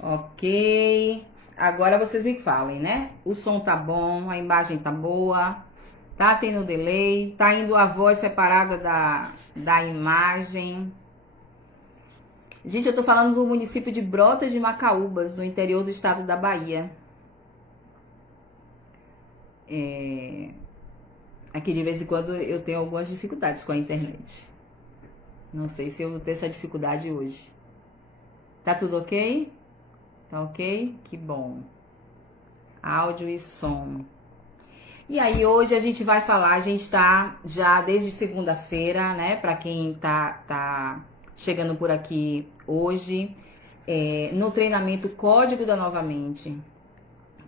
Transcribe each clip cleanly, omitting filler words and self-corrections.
Ok. Agora vocês me falem, né? O som tá bom, a imagem tá boa, tá tendo delay, tá indo a voz separada da imagem. Gente, eu tô falando do município de Brotas de Macaúbas, no interior do estado da Bahia. Aqui de vez em quando eu tenho algumas dificuldades com a internet. Não sei se eu vou ter essa dificuldade hoje. Tá tudo ok? Tá ok? Que bom. Áudio e som. E aí, hoje a gente vai falar, a gente tá já desde segunda-feira, né? Pra quem tá chegando por aqui hoje, no treinamento Código da Novamente,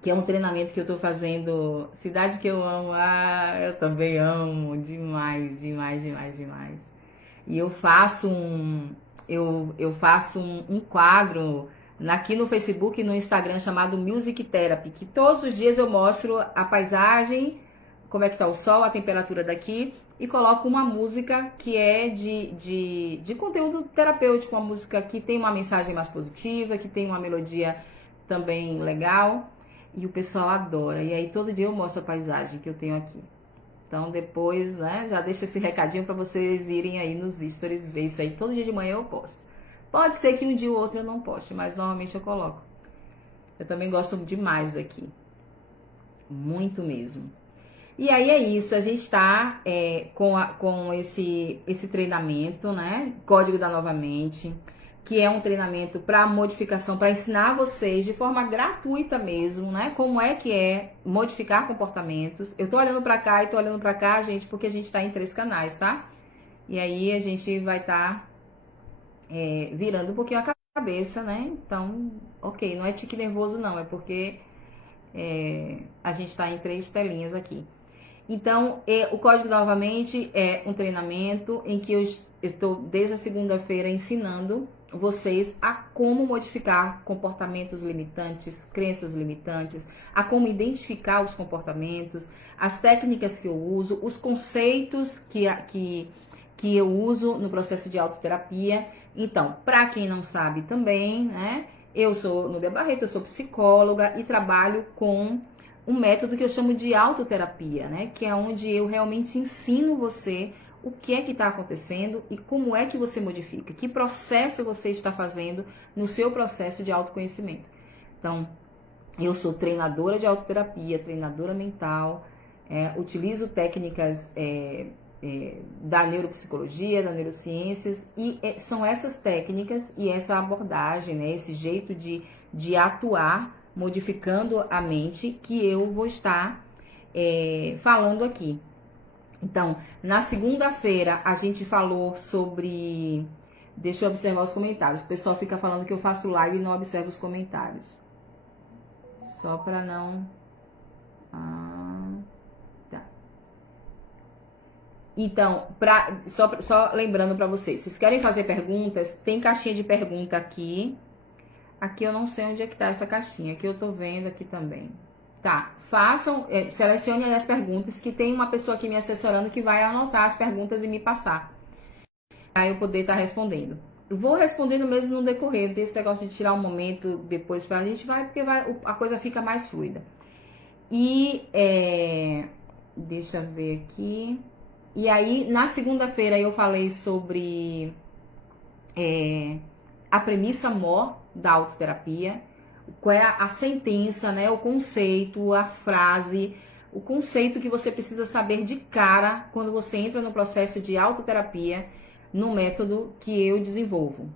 que é um treinamento que eu tô fazendo, cidade que eu amo, eu também amo, demais, demais, demais, demais. E eu faço um quadro aqui no Facebook e no Instagram chamado Music Therapy, que todos os dias eu mostro a paisagem, como é que tá o sol, a temperatura daqui, e coloco uma música que é de conteúdo terapêutico, uma música que tem uma mensagem mais positiva, que tem uma melodia também legal, e o pessoal adora. E aí todo dia eu mostro a paisagem que eu tenho aqui. Então depois, né, já deixa esse recadinho para vocês irem aí nos stories ver isso aí. Todo dia de manhã eu posto. Pode ser que um dia ou outro eu não poste, mas normalmente eu coloco. Eu também gosto demais daqui. Muito mesmo. E aí é isso, a gente está com esse treinamento, né? Código da Novamente, que é um treinamento para modificação, para ensinar vocês de forma gratuita mesmo, né? Como é que é modificar comportamentos. Eu tô olhando para cá e tô olhando para cá, gente, porque a gente tá em 3 canais, tá? E aí a gente vai estar virando um pouquinho a cabeça, né? Então, ok, não é tique nervoso não, é porque a gente tá em 3 telinhas aqui. Então, o Código novamente é um treinamento em que eu estou desde a segunda-feira ensinando vocês a como modificar comportamentos limitantes, crenças limitantes, a como identificar os comportamentos, as técnicas que eu uso, os conceitos que eu uso no processo de autoterapia. Então, para quem não sabe também, né? Eu sou Núbia Barreto, eu sou psicóloga e trabalho com um método que eu chamo de autoterapia, né? Que é onde eu realmente ensino você o que é que está acontecendo e como é que você modifica, que processo você está fazendo no seu processo de autoconhecimento. Então, eu sou treinadora de autoterapia, treinadora mental, utilizo técnicas da neuropsicologia, da neurociências, e são essas técnicas e essa abordagem, né, esse jeito de atuar, modificando a mente, que eu vou estar falando aqui. Então, na segunda-feira, a gente falou sobre. Deixa eu observar os comentários. O pessoal fica falando que eu faço live e não observo os comentários. Só para não. Tá. Então, só lembrando para vocês, vocês querem fazer perguntas? Tem caixinha de pergunta aqui. Aqui eu não sei onde é que tá essa caixinha. Aqui eu tô vendo aqui também. Tá, façam, selecione aí as perguntas, que tem uma pessoa aqui me assessorando que vai anotar as perguntas e me passar, para eu poder estar respondendo. Eu vou respondendo mesmo no decorrer, desse negócio de tirar um momento depois pra gente, porque a coisa fica mais fluida. E, deixa eu ver aqui. E aí, na segunda-feira eu falei sobre a premissa mor da autoterapia, qual é a sentença, né, o conceito, a frase, o conceito que você precisa saber de cara quando você entra no processo de autoterapia, no método que eu desenvolvo.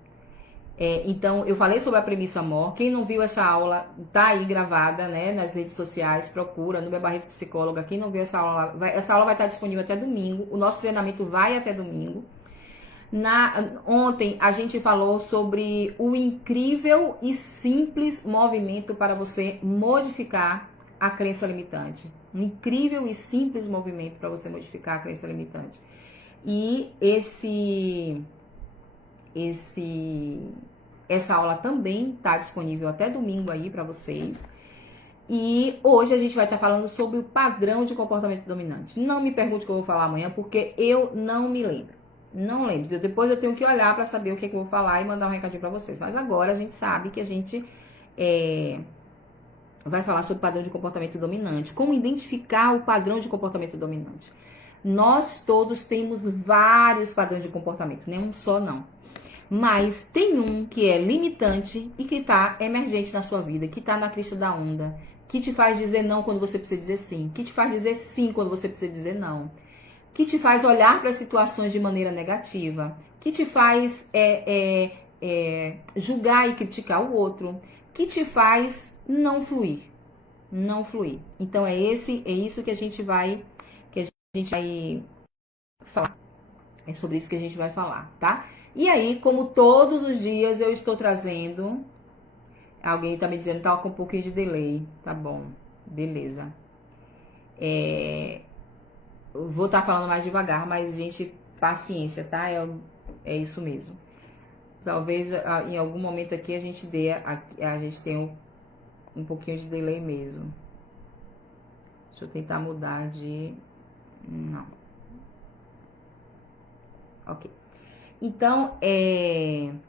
Então, eu falei sobre a premissa mor. Quem não viu essa aula, tá aí gravada, né, nas redes sociais, procura, Núbia Barreto Psicóloga. Quem não viu essa aula vai estar disponível até domingo. O nosso treinamento vai até domingo. Ontem a gente falou sobre o incrível e simples movimento para você modificar a crença limitante. Um incrível e simples movimento para você modificar a crença limitante. E essa aula também está disponível até domingo aí para vocês. E hoje a gente vai estar falando sobre o padrão de comportamento dominante. Não me pergunte o que eu vou falar amanhã, porque eu não me lembro. Não lembro. Depois eu tenho que olhar para saber o que eu vou falar e mandar um recadinho para vocês. Mas agora a gente sabe que a gente vai falar sobre padrão de comportamento dominante. Como identificar o padrão de comportamento dominante. Nós todos temos vários padrões de comportamento, nem um só não. Mas tem um que é limitante e que está emergente na sua vida, que está na crista da onda, que te faz dizer não quando você precisa dizer sim, que te faz dizer sim quando você precisa dizer não, que te faz olhar para as situações de maneira negativa, que te faz julgar e criticar o outro, que te faz não fluir, não fluir. Então é isso que a gente vai falar. É sobre isso que a gente vai falar, tá? E aí, como todos os dias eu estou trazendo, alguém tá me dizendo que tá com um pouquinho de delay, tá bom, beleza. Vou estar falando mais devagar, mas gente, paciência, tá? É isso mesmo. Talvez em algum momento aqui a gente tenha um pouquinho de delay mesmo. Deixa eu tentar mudar de... Não. Ok. Então, em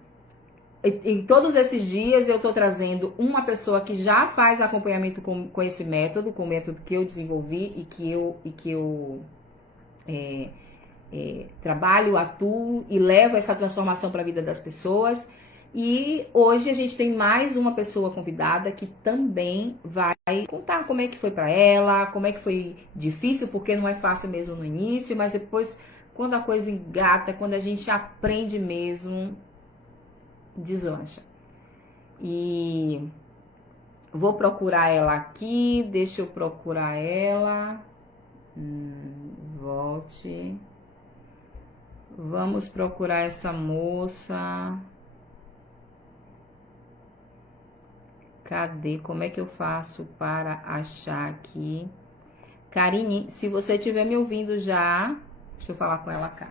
todos esses dias eu tô trazendo uma pessoa que já faz acompanhamento com esse método, com o método que eu desenvolvi e que eu trabalho, atuo e levo essa transformação para a vida das pessoas. E hoje a gente tem mais uma pessoa convidada que também vai contar como é que foi para ela, como é que foi difícil, porque não é fácil mesmo no início, mas depois, quando a coisa engata, quando a gente aprende mesmo, deslancha. E vou procurar ela aqui, deixa eu procurar ela. Volte. Vamos procurar essa moça. Cadê? Como é que eu faço para achar aqui? Karine, se você estiver me ouvindo já, deixa eu falar com ela cá.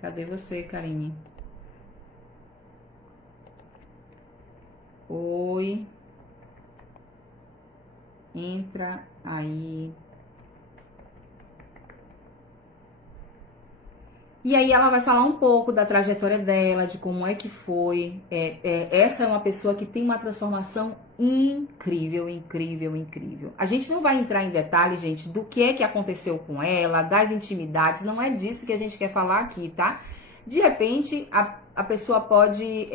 Cadê você, Karine? Oi. Entra aí. E aí ela vai falar um pouco da trajetória dela, de como é que foi. Essa é uma pessoa que tem uma transformação incrível, incrível, incrível. A gente não vai entrar em detalhes, gente, do que é que aconteceu com ela, das intimidades, não é disso que a gente quer falar aqui, tá? De repente, a pessoa pode...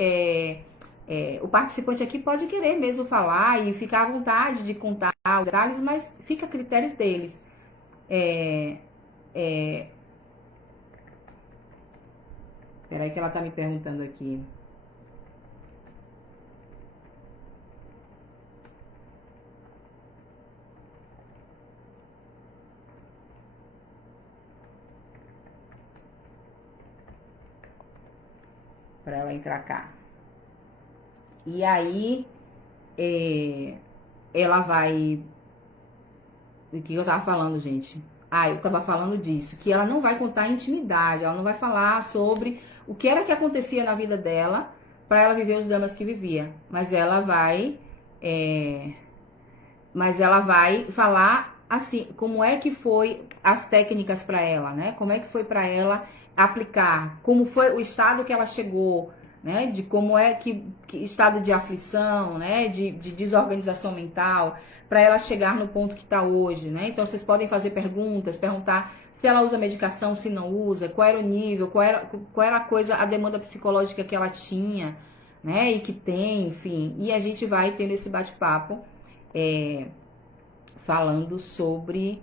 o participante aqui pode querer mesmo falar e ficar à vontade de contar os detalhes, mas fica a critério deles. Peraí que ela tá me perguntando aqui. Para ela entrar cá. E aí, ela vai... O que eu tava falando, gente? Eu tava falando disso. Que ela não vai contar a intimidade. Ela não vai falar sobre o que era que acontecia na vida dela para ela viver os dramas que vivia. Mas ela vai falar assim, como é que foi as técnicas para ela, né? Como é que foi para ela aplicar, como foi o estado que ela chegou, né? De como é que estado de aflição, né? De desorganização mental, para ela chegar no ponto que está hoje, né? Então vocês podem fazer perguntas, perguntar se ela usa medicação, se não usa, qual era o nível, qual era a demanda psicológica que ela tinha, né? E que tem, enfim. E a gente vai tendo esse bate-papo falando sobre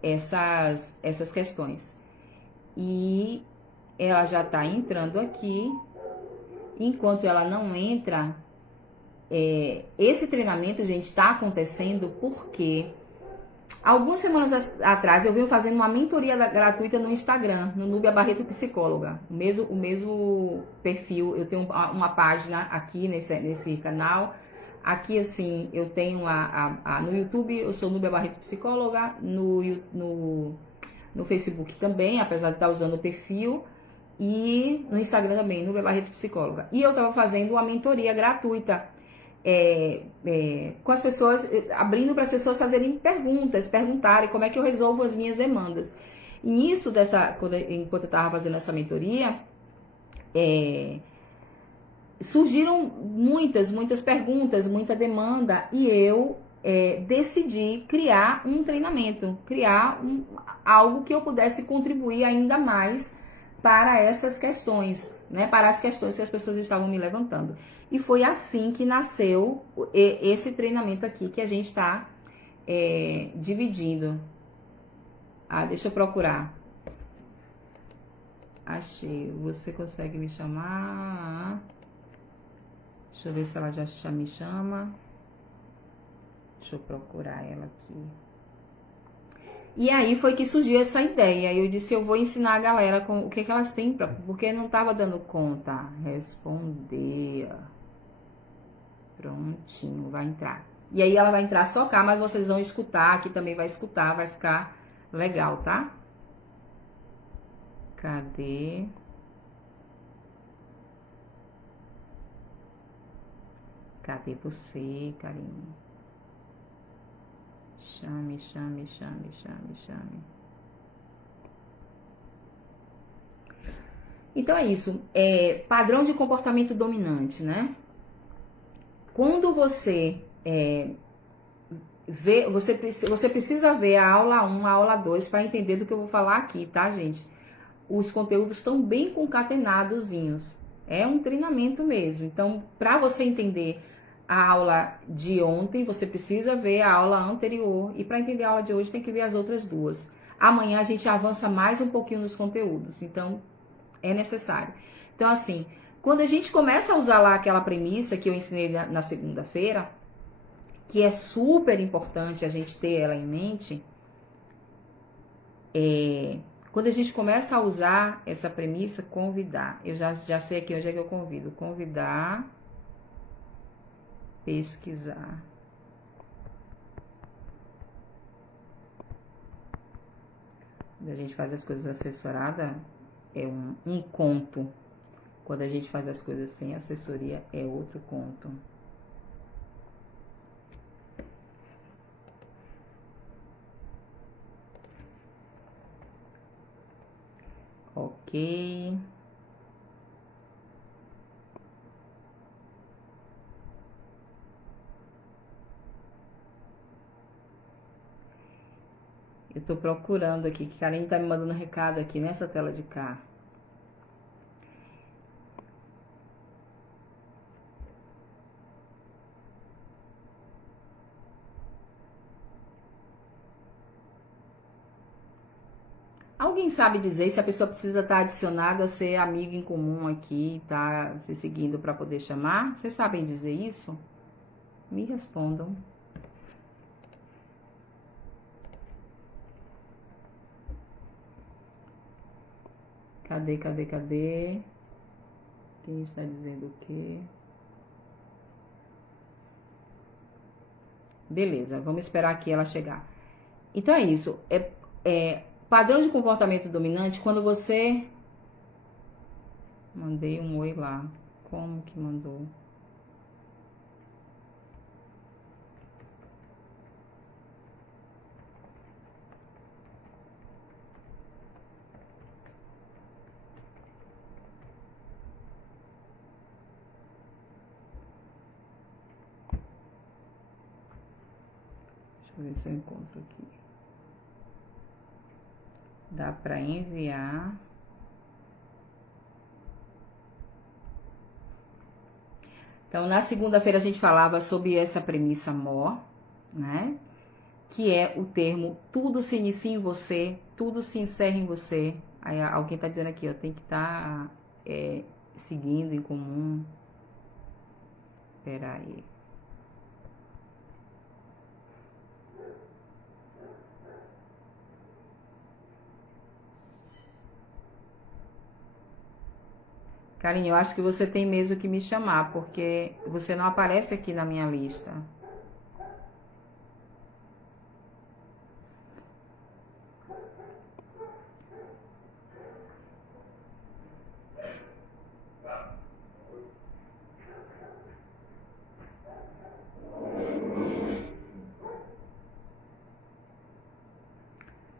essas questões. E ela já está entrando aqui. Enquanto ela não entra, esse treinamento, gente, está acontecendo porque algumas semanas atrás eu venho fazendo uma mentoria gratuita no Instagram, no Núbia Barreto Psicóloga. O mesmo perfil, eu tenho uma página aqui nesse canal. Aqui, assim, eu tenho no YouTube, eu sou Núbia Barreto Psicóloga, no Facebook também, apesar de estar usando o perfil, e no Instagram também, Núbia Barreto Psicóloga. E eu estava fazendo uma mentoria gratuita com as pessoas, abrindo para as pessoas fazerem perguntarem como é que eu resolvo as minhas demandas. E nisso, enquanto eu estava fazendo essa mentoria, surgiram muitas perguntas, muita demanda, e eu decidi criar um treinamento, criar algo que eu pudesse contribuir ainda mais para essas questões, né? Para as questões que as pessoas estavam me levantando. E foi assim que nasceu esse treinamento aqui que a gente está dividindo. Ah, deixa eu procurar. Achei. Você consegue me chamar? Deixa eu ver se ela já me chama. Deixa eu procurar ela aqui. E aí foi que surgiu essa ideia. Eu disse, eu vou ensinar a galera com o que elas têm pra... Porque não estava dando conta. Responder. Prontinho, vai entrar. E aí ela vai entrar só cá, mas vocês vão escutar. Aqui também vai escutar, vai ficar legal, tá? Cadê? Cadê você, Karine? Chame. Então é isso. Padrão de comportamento dominante, né? Quando você vê, você precisa ver a aula 1, a aula 2 para entender do que eu vou falar aqui, tá, gente? Os conteúdos estão bem concatenadozinhos. É um treinamento mesmo. Então, para você entender a aula de ontem, você precisa ver a aula anterior. E para entender a aula de hoje, tem que ver as outras duas. Amanhã a gente avança mais um pouquinho nos conteúdos. Então, é necessário. Então, assim, quando a gente começa a usar lá aquela premissa que eu ensinei na segunda-feira, que é super importante a gente ter ela em mente, quando a gente começa a usar essa premissa, convidar. Eu já sei aqui onde é que eu convido. Convidar, pesquisar. Quando a gente faz as coisas assessoradas, é um conto. Quando a gente faz as coisas sem assessoria, é outro conto. Ok. Eu tô procurando aqui, que a Karine tá me mandando recado aqui nessa tela de cá. Alguém sabe dizer se a pessoa precisa estar adicionada a ser amiga em comum aqui, tá se seguindo para poder chamar? Vocês sabem dizer isso? Me respondam. Cadê? Quem está dizendo o quê? Beleza, vamos esperar aqui ela chegar. Então é isso. Padrão de comportamento dominante, quando você... Mandei um oi lá. Como que mandou? Deixa eu ver se eu encontro aqui. Dá para enviar. Então, na segunda-feira a gente falava sobre essa premissa MOR, né? Que é o termo tudo se inicia em você, tudo se encerra em você. Aí alguém tá dizendo aqui, ó, tem que estar seguindo em comum. Peraí. Carinho, eu acho que você tem mesmo que me chamar, porque você não aparece aqui na minha lista.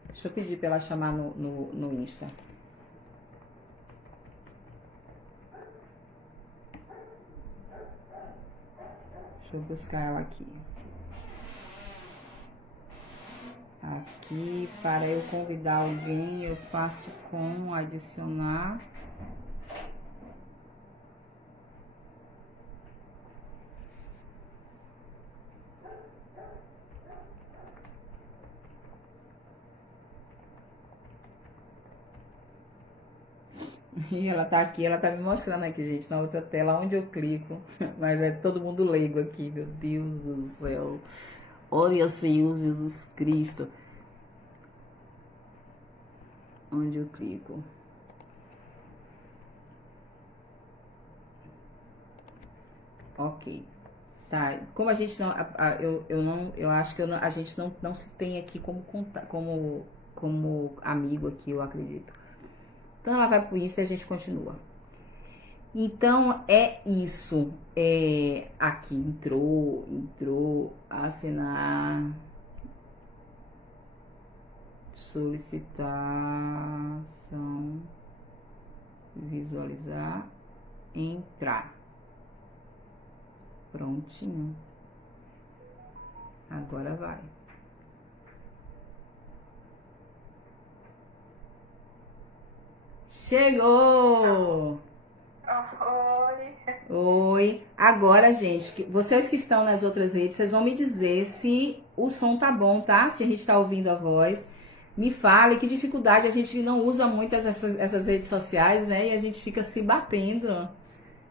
Deixa eu pedir para ela chamar no Insta. Deixa eu buscar ela aqui. Aqui, para eu convidar alguém, eu faço com adicionar. E ela tá aqui, ela tá me mostrando aqui, gente, na outra tela, onde eu clico. Mas é todo mundo leigo aqui, meu Deus do céu. Olha, Senhor Jesus Cristo. Onde eu clico? Ok. Tá, como a gente não, eu não, eu acho que a gente não se tem aqui como como amigo aqui, eu acredito. Então ela vai pro Insta e a gente continua. Então é isso. Aqui entrou, assinar, solicitação, visualizar, entrar. Prontinho. Agora vai. Chegou! Oi. Oi. Agora, gente, vocês que estão nas outras redes, vocês vão me dizer se o som tá bom, tá? Se a gente tá ouvindo a voz. Me fale que dificuldade, a gente não usa muito essas redes sociais, né? E a gente fica se batendo.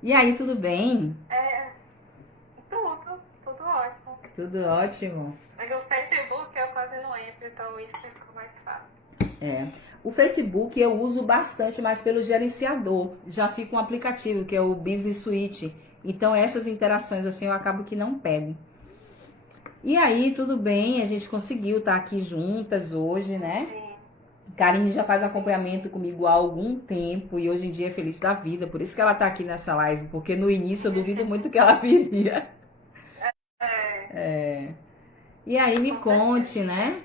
E aí, tudo bem? É, tudo ótimo. Tudo ótimo. Mas o Facebook eu quase não entro, então isso ficou mais fácil. O Facebook eu uso bastante, mas pelo gerenciador. Já fica um aplicativo que é o Business Suite. Então essas interações assim eu acabo que não pego. E aí, tudo bem, a gente conseguiu estar aqui juntas hoje, né? Sim. Karine já faz acompanhamento comigo há algum tempo e hoje em dia é feliz da vida. Por isso que ela tá aqui nessa live, porque no início eu duvido muito que ela viria. É, E aí me com conte, certeza. né?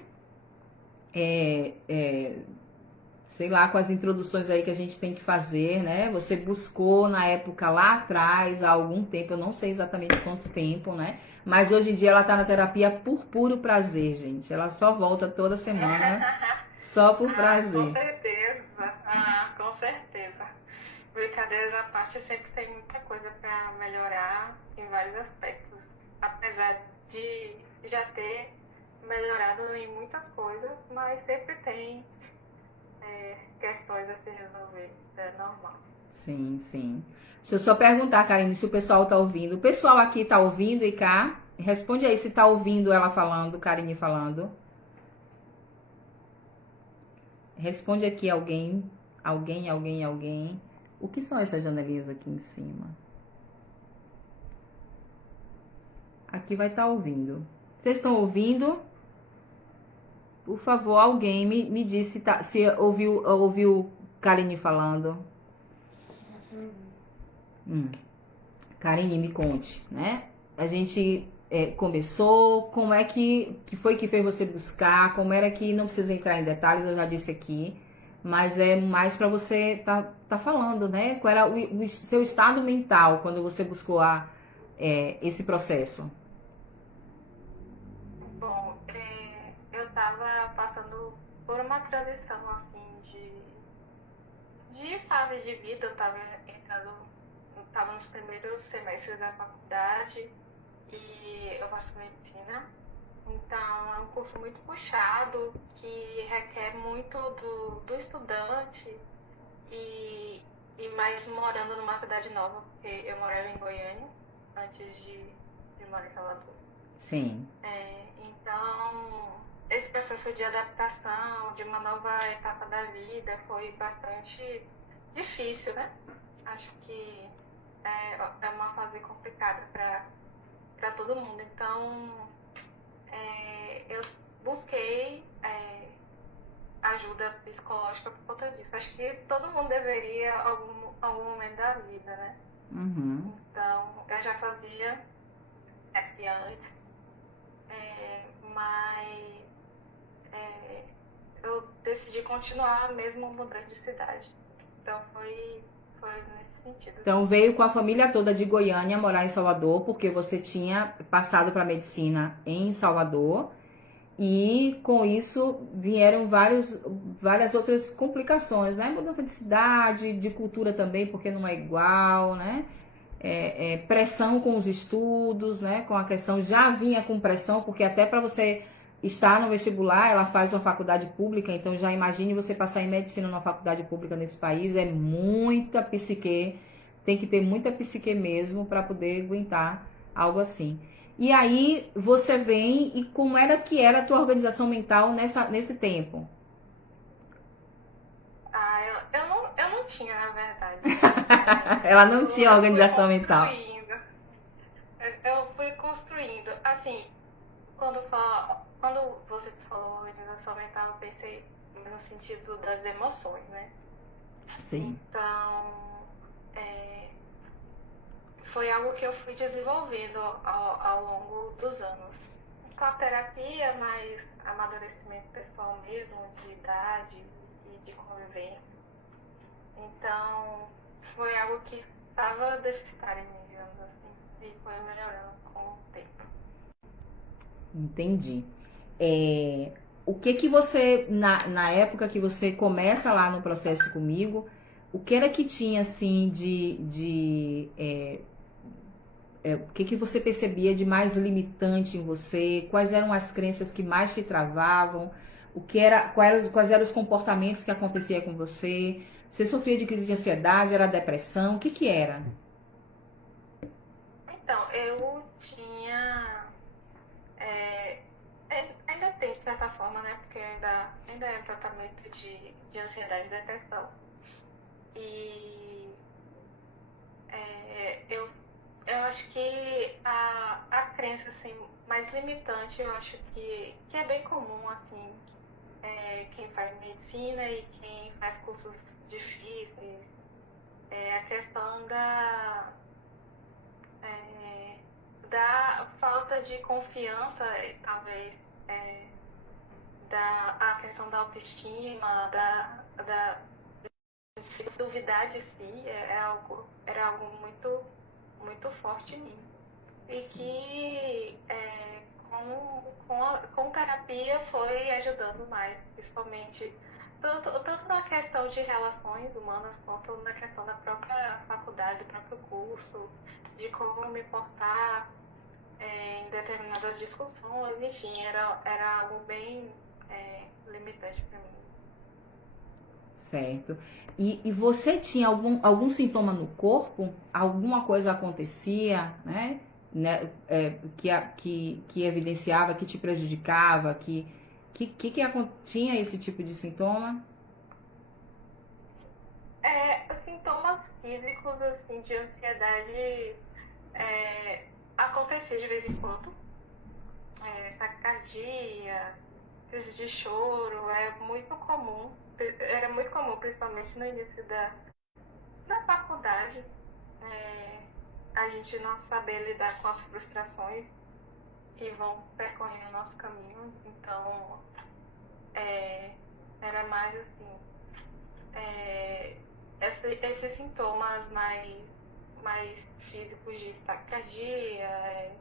Sei lá, com as introduções aí que a gente tem que fazer, né? Você buscou na época lá atrás, há algum tempo, eu não sei exatamente quanto tempo, né? Mas hoje em dia ela tá na terapia por puro prazer, gente. Ela só volta toda semana só por Com prazer. certeza. Com certeza. Brincadeiras à parte, sempre tem muita coisa para melhorar em vários aspectos. Apesar de já ter melhorado em muitas coisas, mas sempre tem questões a se resolver. É normal. Sim, sim. Deixa eu só perguntar, Karine, se o pessoal tá ouvindo. O pessoal aqui tá ouvindo e cá? Responde aí se tá ouvindo ela falando, Karine falando. Responde aqui alguém. Alguém. O que são essas janelinhas aqui em cima? Aqui vai estar ouvindo. Vocês estão ouvindo? Por favor, alguém me diz se ouviu Karine falando. Karine, me conte, né? A gente começou, como é que foi que fez você buscar, como era que, não precisa entrar em detalhes, eu já disse aqui, mas é mais para você tá falando, né? Qual era o seu estado mental quando você buscou esse processo? Bom, eu estava passando por uma transição assim de fase de vida. Eu estava nos primeiros semestres da faculdade e eu faço medicina. Então é um curso muito puxado que requer muito do estudante e mais morando numa cidade nova, porque eu morava em Goiânia antes de morar em Salvador. Sim, Então, esse processo de adaptação, de uma nova etapa da vida, foi bastante difícil, né? Acho que é uma fase complicada para todo mundo. Então, eu busquei ajuda psicológica por conta disso. Acho que todo mundo deveria, algum momento da vida, né? uhum, Então, eu já fazia antes, mas eu decidi continuar mesmo mudando de cidade. Então foi foi nesse sentido. Então veio com a família toda de Goiânia morar em Salvador, porque você tinha passado para medicina em Salvador. E com isso vieram várias outras complicações, né? Mudança de cidade, de cultura também, porque não é igual, né? Pressão com os estudos, né? Com a questão, já vinha com pressão, porque até para você estar no vestibular, ela faz uma faculdade pública, então já imagine você passar em medicina numa faculdade pública nesse país, é muita psique, tem que ter muita psique mesmo para poder aguentar algo assim. E aí você vem e como era que era a tua organização mental nesse tempo? Eu não tinha, na verdade. Ela não tinha organização mental. Eu fui construindo. Assim, quando você falou organização mental, eu pensei no sentido das emoções, né? Sim. Então, foi algo que eu fui desenvolvendo ao longo dos anos. Com a terapia, mas amadurecimento pessoal mesmo, de idade e de convivência. Então, foi algo que estava deficitário em mim, digamos assim, e foi melhorando com o tempo. Entendi. O que você, na época que você começa lá no processo comigo, o que era que tinha, assim, o que você percebia de mais limitante em você? Quais eram as crenças que mais te travavam? Quais eram os comportamentos que acontecia com você? Você sofria de crise de ansiedade? Era depressão? O que era? Então, eu tinha... ainda tem, de certa forma, né? Porque ainda é um tratamento de ansiedade e depressão. E eu acho que a crença assim, mais limitante, eu acho que é bem comum, assim, quem faz medicina e quem faz cursos difíceis, a questão da falta de confiança, talvez, a questão da autoestima, de se duvidar de si, era algo muito, muito forte em mim. E que com terapia foi ajudando mais, principalmente tanto na questão de relações humanas quanto na questão da própria faculdade, do próprio curso, de como me portar em determinadas discussões, enfim, era algo bem limitante para mim. Certo. E você tinha algum sintoma no corpo? Alguma coisa acontecia, né? Que evidenciava, que te prejudicava, tinha esse tipo de sintoma? Sintomas físicos, assim, de ansiedade acontecia de vez em quando. Taquicardia, crise de choro, era muito comum, principalmente no início da faculdade, a gente não saber lidar com as frustrações que vão percorrendo o nosso caminho. Então, era mais assim, esses sintomas mais físicos de taquicardia,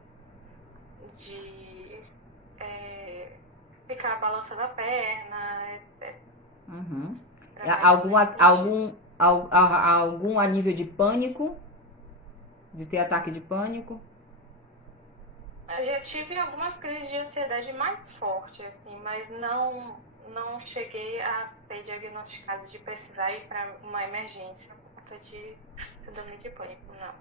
de ficar balançando a perna, etc. Uhum. Algum a nível de pânico? De ter ataque de pânico? Eu já tive algumas crises de ansiedade mais fortes, assim, mas não cheguei a ser diagnosticada de precisar ir para uma emergência por conta de síndrome de pânico, não.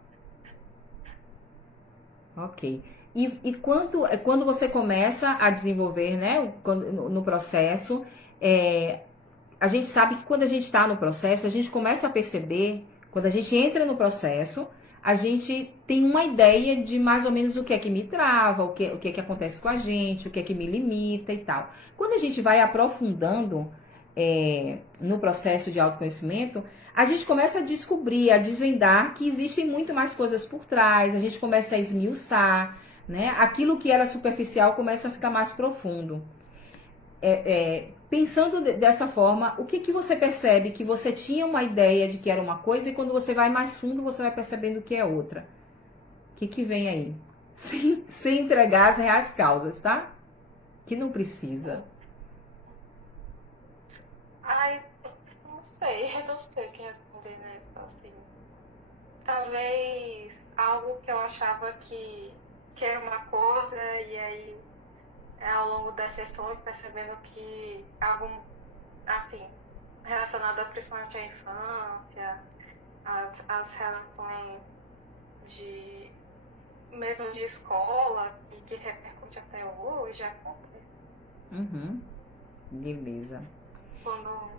Ok. E quando você começa a desenvolver, né, no processo, a gente sabe que quando a gente está no processo, a gente começa a perceber, quando a gente entra no processo, a gente tem uma ideia de mais ou menos o que é que me trava, o que é que acontece com a gente, o que é que me limita e tal. Quando a gente vai aprofundando no processo de autoconhecimento, a gente começa a descobrir, a desvendar que existem muito mais coisas por trás, a gente começa a esmiuçar, né? Aquilo que era superficial começa a ficar mais profundo. pensando dessa forma, o que que você percebe que você tinha uma ideia de que era uma coisa e quando você vai mais fundo, você vai percebendo que é outra? O que que vem aí? Sem entregar as reais causas, tá? Que não precisa. Ai, não sei, eu não sei o que responder nessa, assim. Talvez algo que eu achava que era uma coisa, e aí ao longo das sessões percebendo que algo, assim, relacionado principalmente à infância, as relações de mesmo de escola e que repercute até hoje, acontece. Uhum. Beleza. Quando,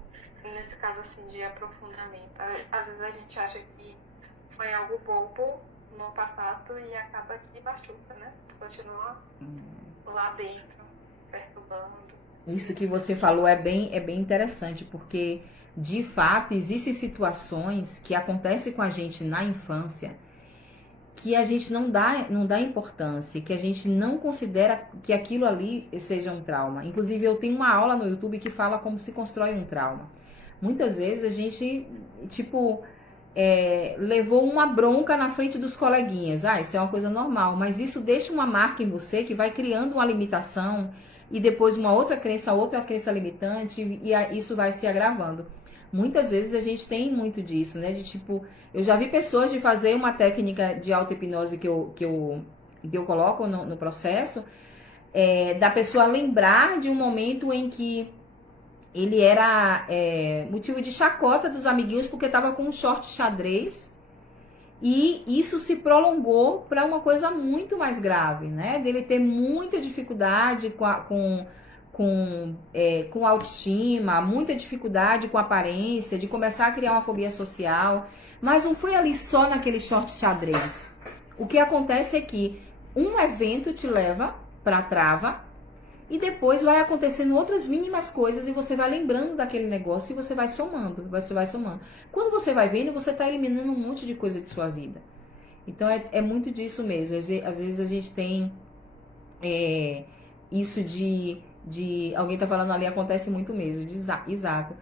nesse caso assim, de aprofundamento, às vezes a gente acha que foi algo bobo no passado e acaba que machuca, né? Continua lá dentro, perturbando. Isso que você falou é bem interessante, porque de fato existem situações que acontecem com a gente na infância que a gente não dá importância, que a gente não considera que aquilo ali seja um trauma. Inclusive, eu tenho uma aula no YouTube que fala como se constrói um trauma. Muitas vezes a gente, tipo, levou uma bronca na frente dos coleguinhas. Ah, isso é uma coisa normal, mas isso deixa uma marca em você que vai criando uma limitação e depois uma outra crença limitante e isso vai se agravando. Muitas vezes a gente tem muito disso, né? De tipo, eu já vi pessoas de fazer uma técnica de auto-hipnose que eu coloco no processo, da pessoa lembrar de um momento em que ele era motivo de chacota dos amiguinhos porque tava com um short xadrez e isso se prolongou para uma coisa muito mais grave, né? Dele ter muita dificuldade com autoestima, muita dificuldade com aparência, de começar a criar uma fobia social. Mas não foi ali só naquele short xadrez. O que acontece é que um evento te leva para a trava e depois vai acontecendo outras mínimas coisas e você vai lembrando daquele negócio e você vai somando, você vai somando. Quando você vai vendo, você está eliminando um monte de coisa de sua vida. Então é muito disso mesmo. Às vezes a gente tem isso de alguém tá falando ali, acontece muito mesmo, exato.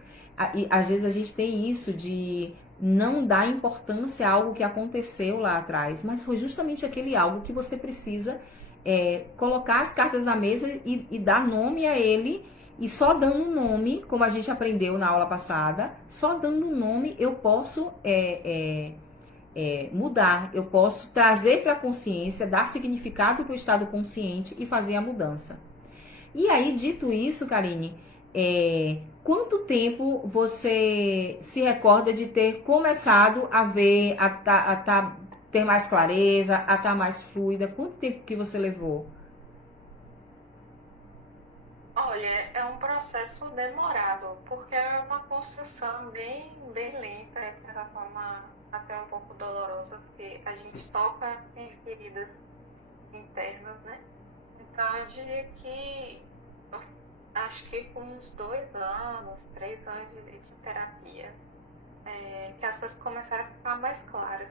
E às vezes a gente tem isso de não dar importância a algo que aconteceu lá atrás, mas foi justamente aquele algo que você precisa colocar as cartas na mesa e dar nome a ele. E só dando um nome, como a gente aprendeu na aula passada, só dando um nome eu posso mudar, eu posso trazer para a consciência, dar significado para o estado consciente e fazer a mudança. E aí, dito isso, Karine, quanto tempo você se recorda de ter começado a ver, ter mais clareza, a estar mais fluida? Quanto tempo que você levou? Olha, é um processo demorado, porque é uma construção bem lenta, de certa forma até um pouco dolorosa, porque a gente toca em feridas internas, né? Então eu diria que acho que com uns 2 anos, 3 anos de terapia, que as coisas começaram a ficar mais claras.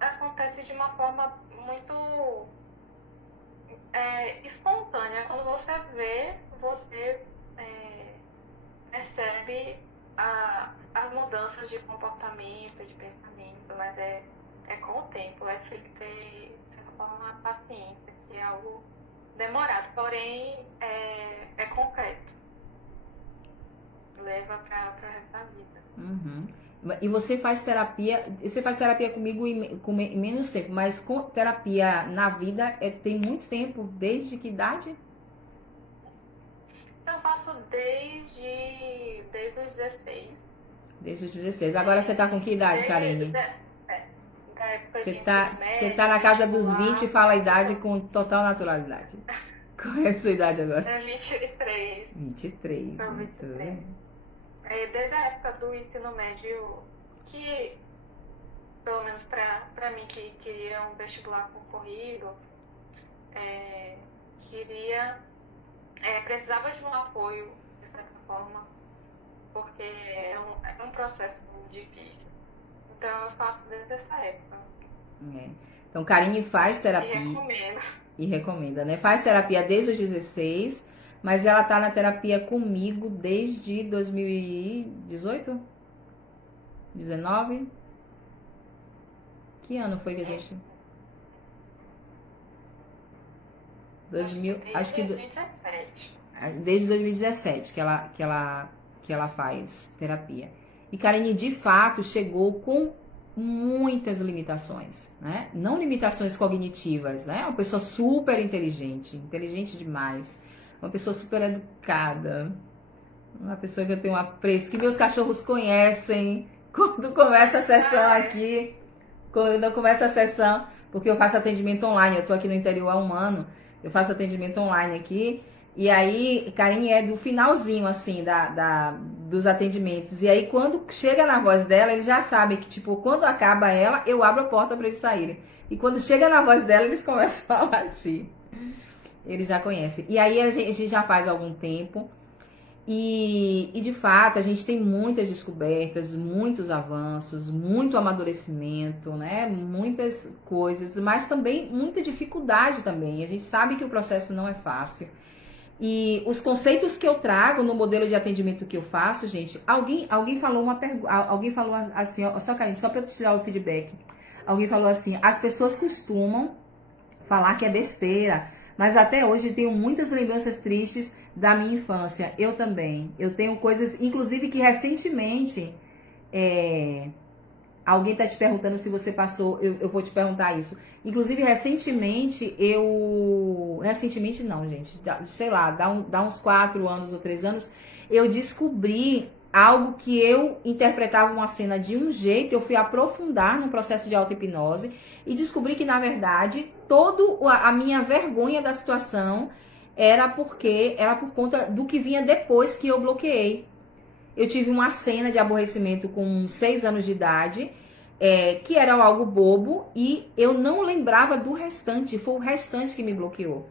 Acontece de uma forma muito espontânea. Quando você vê, você percebe as mudanças de comportamento, de pensamento, mas é com o tempo, tem que ter, de certa forma, uma paciência, que é algo demorado, porém é concreto. Leva para o resto da vida. Uhum. E você faz terapia comigo com menos tempo, mas com terapia na vida tem muito tempo, desde que idade? Eu faço desde os 16. Desde os 16. Agora você tá com que idade, Karine? Da época Você de tá, ensino médio, você tá na casa dos vestibular. 20 e fala a idade com total naturalidade. Qual é a sua idade agora? É 23. 23. Pra Muito 23. bem. Desde a época do ensino médio, que, pelo menos pra mim, que queria um vestibular concorrido, precisava de um apoio, de certa forma, porque é um processo difícil. Então eu faço desde essa época. Então, Karine faz terapia. E recomendo. E recomenda, né? Faz terapia desde os 16, mas ela tá na terapia comigo desde 2018? 19? Que ano foi que a gente... 2000, acho que 2017. desde 2017 que ela faz terapia. E Karine, de fato, chegou com muitas limitações, né? Não limitações cognitivas, né? Uma pessoa super inteligente, inteligente demais, uma pessoa super educada, uma pessoa que eu tenho um apreço, que meus cachorros conhecem quando começa a sessão aqui, quando eu começo a sessão, porque eu faço atendimento online, eu tô aqui no interior há um ano, eu faço atendimento online aqui, e aí, Karine é do finalzinho, assim, dos atendimentos. E aí, quando chega na voz dela, eles já sabem que, tipo, quando acaba ela, eu abro a porta para eles saírem. E quando chega na voz dela, eles começam a latir. Eles já conhecem. E aí, a gente já faz algum tempo. E de fato, a gente tem muitas descobertas, muitos avanços, muito amadurecimento, né? Muitas coisas, mas também muita dificuldade também. A gente sabe que o processo não é fácil. E os conceitos que eu trago no modelo de atendimento que eu faço, gente, alguém falou uma pergunta, alguém falou assim, ó, só Karine, só para eu te dar o feedback. Alguém falou assim: as pessoas costumam falar que é besteira, mas até hoje eu tenho muitas lembranças tristes da minha infância. Eu também. Eu tenho coisas, inclusive que recentemente, é, alguém está te perguntando se você passou, eu vou te perguntar isso. Inclusive, recentemente, recentemente não, gente. Sei lá, dá uns 4 anos ou 3 anos, eu descobri algo que eu interpretava uma cena de um jeito, eu fui aprofundar no processo de auto-hipnose e descobri que, na verdade, toda a minha vergonha da situação era por conta do que vinha depois que eu bloqueei. Eu tive uma cena de aborrecimento com 6 anos de idade, que era algo bobo, e eu não lembrava do restante. Foi o restante que me bloqueou.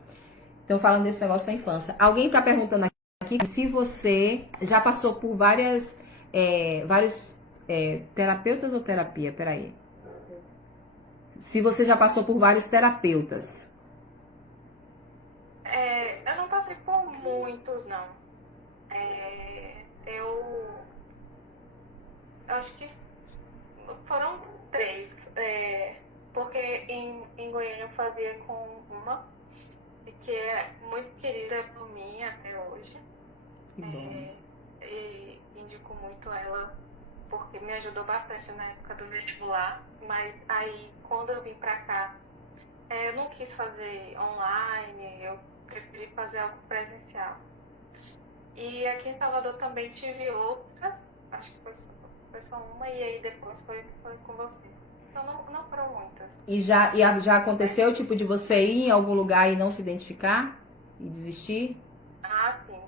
Então, falando desse negócio da infância. Alguém tá perguntando aqui se você já passou por vários terapeutas ou terapia? Peraí. Se você já passou por vários terapeutas. Eu não passei por muitos, não. Eu acho que foram 3. Porque em Goiânia eu fazia com uma, que é muito querida por mim até hoje. Que bom. E indico muito ela porque me ajudou bastante na época do vestibular. Mas aí, quando eu vim pra cá, eu não quis fazer online, eu preferi fazer algo presencial. E aqui em Salvador também tive outras, acho que foi só uma, e aí depois foi com você. Então não foram muitas. E já aconteceu, tipo, de você ir em algum lugar e não se identificar? E desistir? Ah, sim.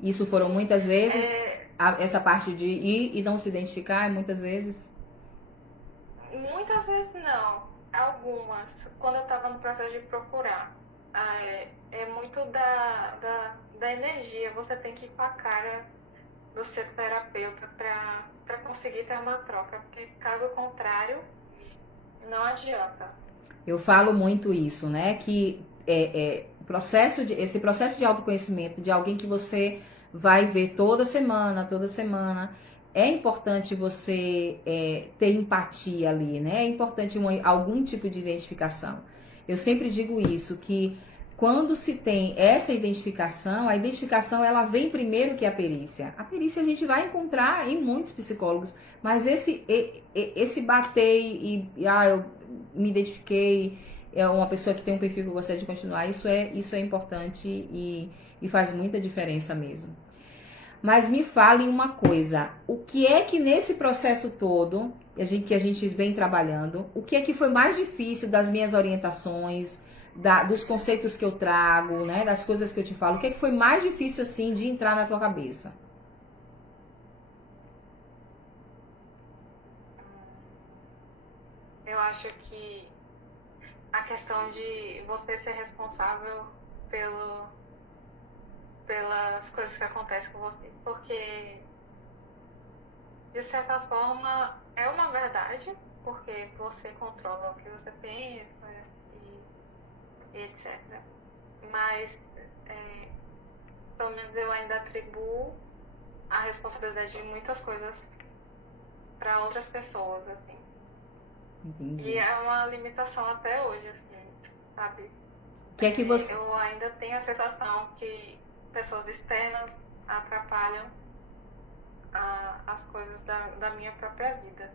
Isso foram muitas vezes? É, Essa parte de ir e não se identificar, muitas vezes? Muitas vezes não, algumas. Quando eu estava no processo de procurar, é muito da energia. Você tem que ir com a cara do seu terapeuta para conseguir ter uma troca, porque caso contrário, não adianta. Eu falo muito isso, né? Que esse processo de autoconhecimento de alguém que você vai ver toda semana, é importante você ter empatia ali, né? É importante algum tipo de identificação. Eu sempre digo isso, que quando se tem essa identificação, a identificação ela vem primeiro que a perícia. A perícia a gente vai encontrar em muitos psicólogos, mas esse bater eu me identifiquei, é uma pessoa que tem um perfil que eu gostaria de continuar, isso é importante e faz muita diferença mesmo. Mas me fale uma coisa, o que é que nesse processo todo, que a gente vem trabalhando, o que é que foi mais difícil das minhas orientações, dos conceitos que eu trago, né, das coisas que eu te falo, o que é que foi mais difícil, assim, de entrar na tua cabeça? Eu acho que a questão de você ser responsável pelas coisas que acontecem com você, porque de certa forma é uma verdade, porque você controla o que você pensa e etc. Mas pelo menos eu ainda atribuo a responsabilidade de muitas coisas para outras pessoas, assim. Entendi. E é uma limitação até hoje, assim, sabe? O que é que você... Eu ainda tenho a sensação que pessoas externas atrapalham as coisas da minha própria vida.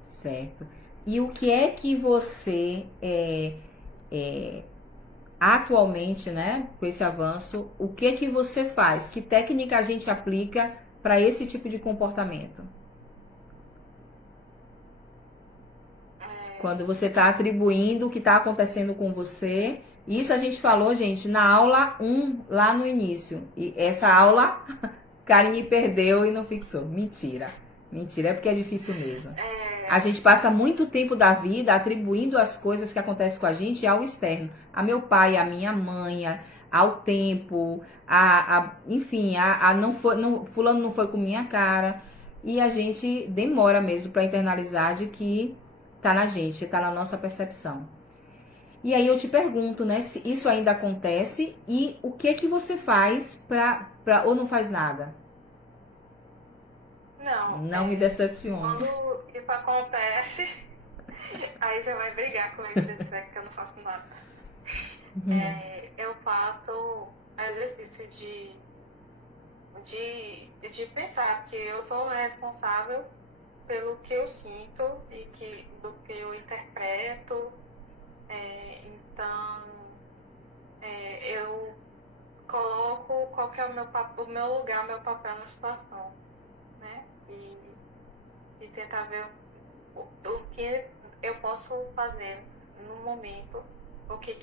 Certo. E o que é que você atualmente, né, com esse avanço, o que é que você faz? Que técnica a gente aplica para esse tipo de comportamento? Quando você está atribuindo o que está acontecendo com você. Isso a gente falou, gente, na aula 1, lá no início. E essa aula, Karine perdeu e não fixou. Mentira. Mentira, é porque é difícil mesmo. A gente passa muito tempo da vida atribuindo as coisas que acontecem com a gente ao externo. A meu pai, a minha mãe, ao tempo, enfim, não foi, não, fulano não foi com minha cara. E a gente demora mesmo para internalizar de que tá na gente, tá na nossa percepção. E aí eu te pergunto, né, se isso ainda acontece e o que que você faz ou não faz nada? Não me decepcione. Quando isso acontece, aí você vai brigar comigo se disser que eu não faço nada. Eu faço exercício de pensar que eu sou responsável pelo que eu sinto e do que eu interpreto. Então, eu coloco qual que é o meu lugar, o meu papel na situação, né? E tentar ver o que eu posso fazer no momento, o que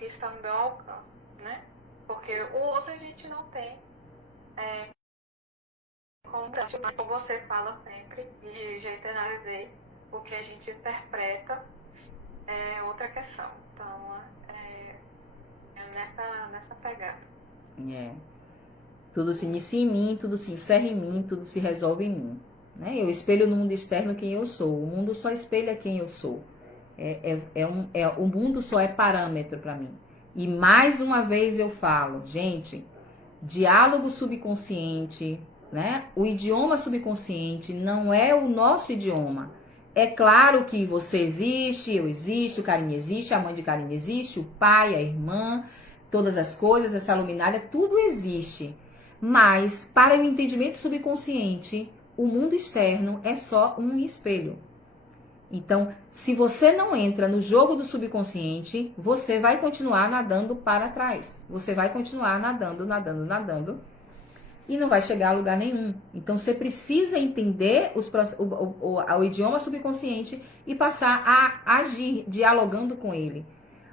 está no meu alcance, né? Porque o outro a gente não tem como você fala sempre, e já internalizei, o que a gente interpreta é outra questão. Então, nessa pegada. É. Tudo se inicia em mim, tudo se encerra em mim, tudo se resolve em mim. Né? Eu espelho no mundo externo quem eu sou. O mundo só espelha quem eu sou. O mundo só é parâmetro para mim. E mais uma vez eu falo, gente, diálogo subconsciente, né? O idioma subconsciente não é o nosso idioma. É claro que você existe, eu existo, o Karine existe, a mãe de Karine existe, o pai, a irmã, todas as coisas, essa luminária, tudo existe. Mas, para o entendimento subconsciente, o mundo externo é só um espelho. Então, se você não entra no jogo do subconsciente, você vai continuar nadando para trás. Você vai continuar nadando, nadando, nadando e não vai chegar a lugar nenhum. Então, você precisa entender o idioma subconsciente e passar a agir, dialogando com ele.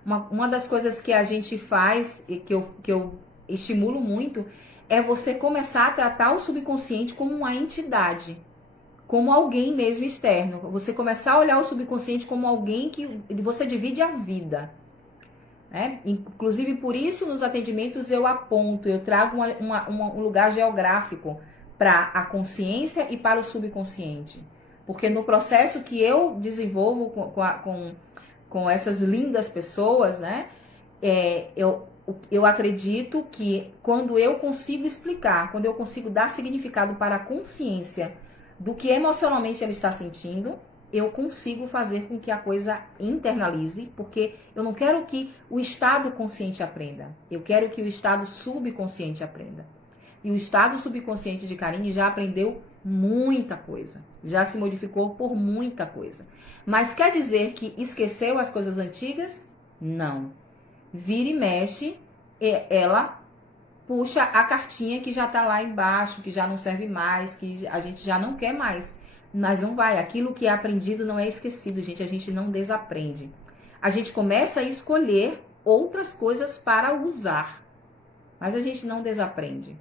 Uma das coisas que a gente faz e que eu estimulo muito é você começar a tratar o subconsciente como uma entidade, como alguém mesmo externo. Você começar a olhar o subconsciente como alguém que você divide a vida. Né? Inclusive, por isso, nos atendimentos eu aponto, eu trago um lugar geográfico para a consciência e para o subconsciente. Porque no processo que eu desenvolvo com essas lindas pessoas, né? Eu acredito que quando eu consigo explicar, quando eu consigo dar significado para a consciência do que emocionalmente ela está sentindo, eu consigo fazer com que a coisa internalize, porque eu não quero que o estado consciente aprenda, eu quero que o estado subconsciente aprenda. E o estado subconsciente de Karine já aprendeu muita coisa, já se modificou por muita coisa. Mas quer dizer que esqueceu as coisas antigas? Não. Vira e mexe, ela puxa a cartinha que já tá lá embaixo, que já não serve mais, que a gente já não quer mais. Mas não vai. Aquilo que é aprendido não é esquecido, gente. A gente não desaprende. A gente começa a escolher outras coisas para usar, mas a gente não desaprende.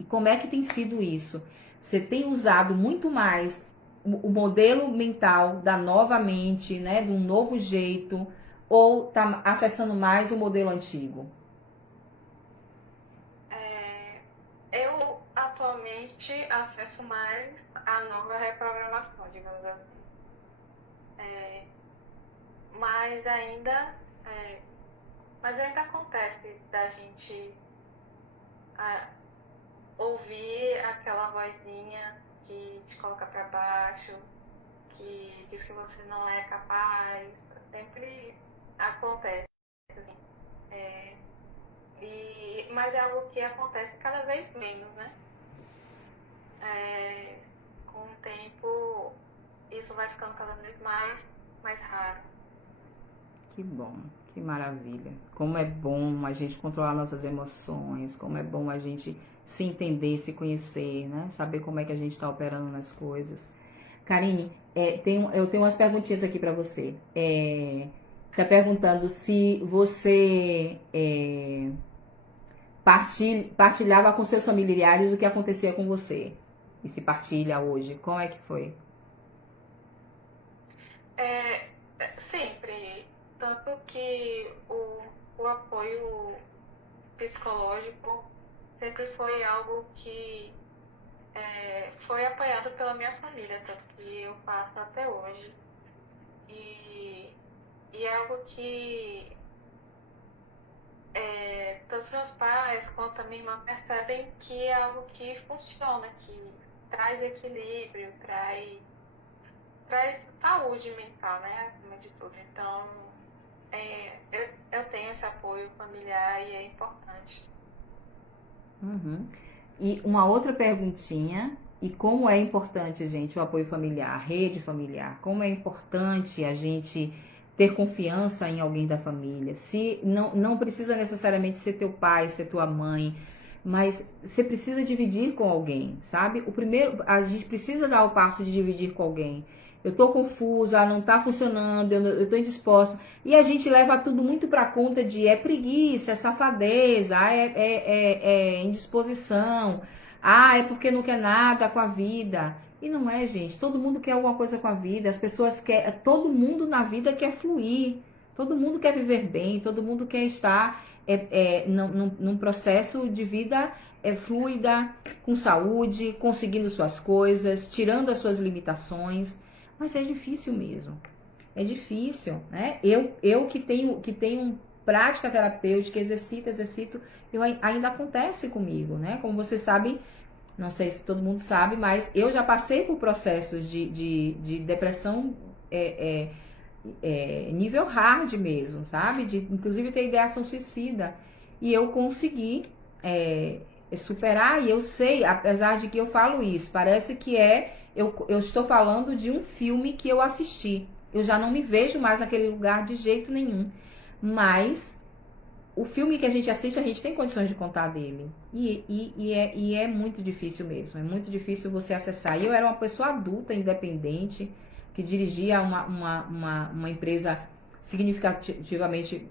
E como é que tem sido isso? Você tem usado muito mais o modelo mental da nova mente, né, de um novo jeito, ou tá acessando mais o modelo antigo? Eu atualmente acesso mais a nova reprogramação, digamos assim. Mas ainda acontece da gente a ouvir aquela vozinha que te coloca para baixo, que diz que você não é capaz, sempre acontece. Assim. Mas é algo que acontece cada vez menos, né? Com o tempo, isso vai ficando cada vez mais raro. Que bom, que maravilha. Como é bom a gente controlar nossas emoções, como é bom a gente se entender, se conhecer, né? Saber como é que a gente está operando nas coisas. Karine, eu tenho umas perguntinhas aqui para você. Tá perguntando se você partilhava com seus familiares o que acontecia com você. E se partilha hoje, como é que foi? Sempre. Tanto que o apoio psicológico sempre foi algo que foi apoiado pela minha família, tanto que eu faço até hoje. E é algo que tanto meus pais quanto a minha irmã percebem que é algo que funciona, que traz equilíbrio, traz saúde mental, né? Acima de tudo. Então, eu tenho esse apoio familiar e é importante. Uhum. E uma outra perguntinha, e como é importante, gente, o apoio familiar, a rede familiar, como é importante a gente ter confiança em alguém da família. Se não precisa necessariamente ser teu pai, ser tua mãe, mas você precisa dividir com alguém, sabe? O primeiro, a gente precisa dar o passo de dividir com alguém. Eu tô confusa, não tá funcionando, eu tô indisposta. E a gente leva tudo muito pra conta de é preguiça, é safadeza, é indisposição, é porque não quer nada com a vida. E não é, gente. Todo mundo quer alguma coisa com a vida. As pessoas querem. Todo mundo na vida quer fluir. Todo mundo quer viver bem. Todo mundo quer estar num processo de vida fluida, com saúde, conseguindo suas coisas, tirando as suas limitações. Mas é difícil mesmo. É difícil, né? Eu que tenho prática terapêutica, exercito, ainda acontece comigo, né? Como você sabe, não sei se todo mundo sabe, mas eu já passei por processos de depressão nível hard mesmo, sabe? De inclusive ter ideação suicida. E eu consegui superar, e eu sei, apesar de que eu falo isso, parece que eu estou falando de um filme que eu assisti. Eu já não me vejo mais naquele lugar de jeito nenhum. Mas o filme que a gente assiste, a gente tem condições de contar dele. E é muito difícil mesmo. É muito difícil você acessar. E eu era uma pessoa adulta, independente, que dirigia uma empresa significativamente,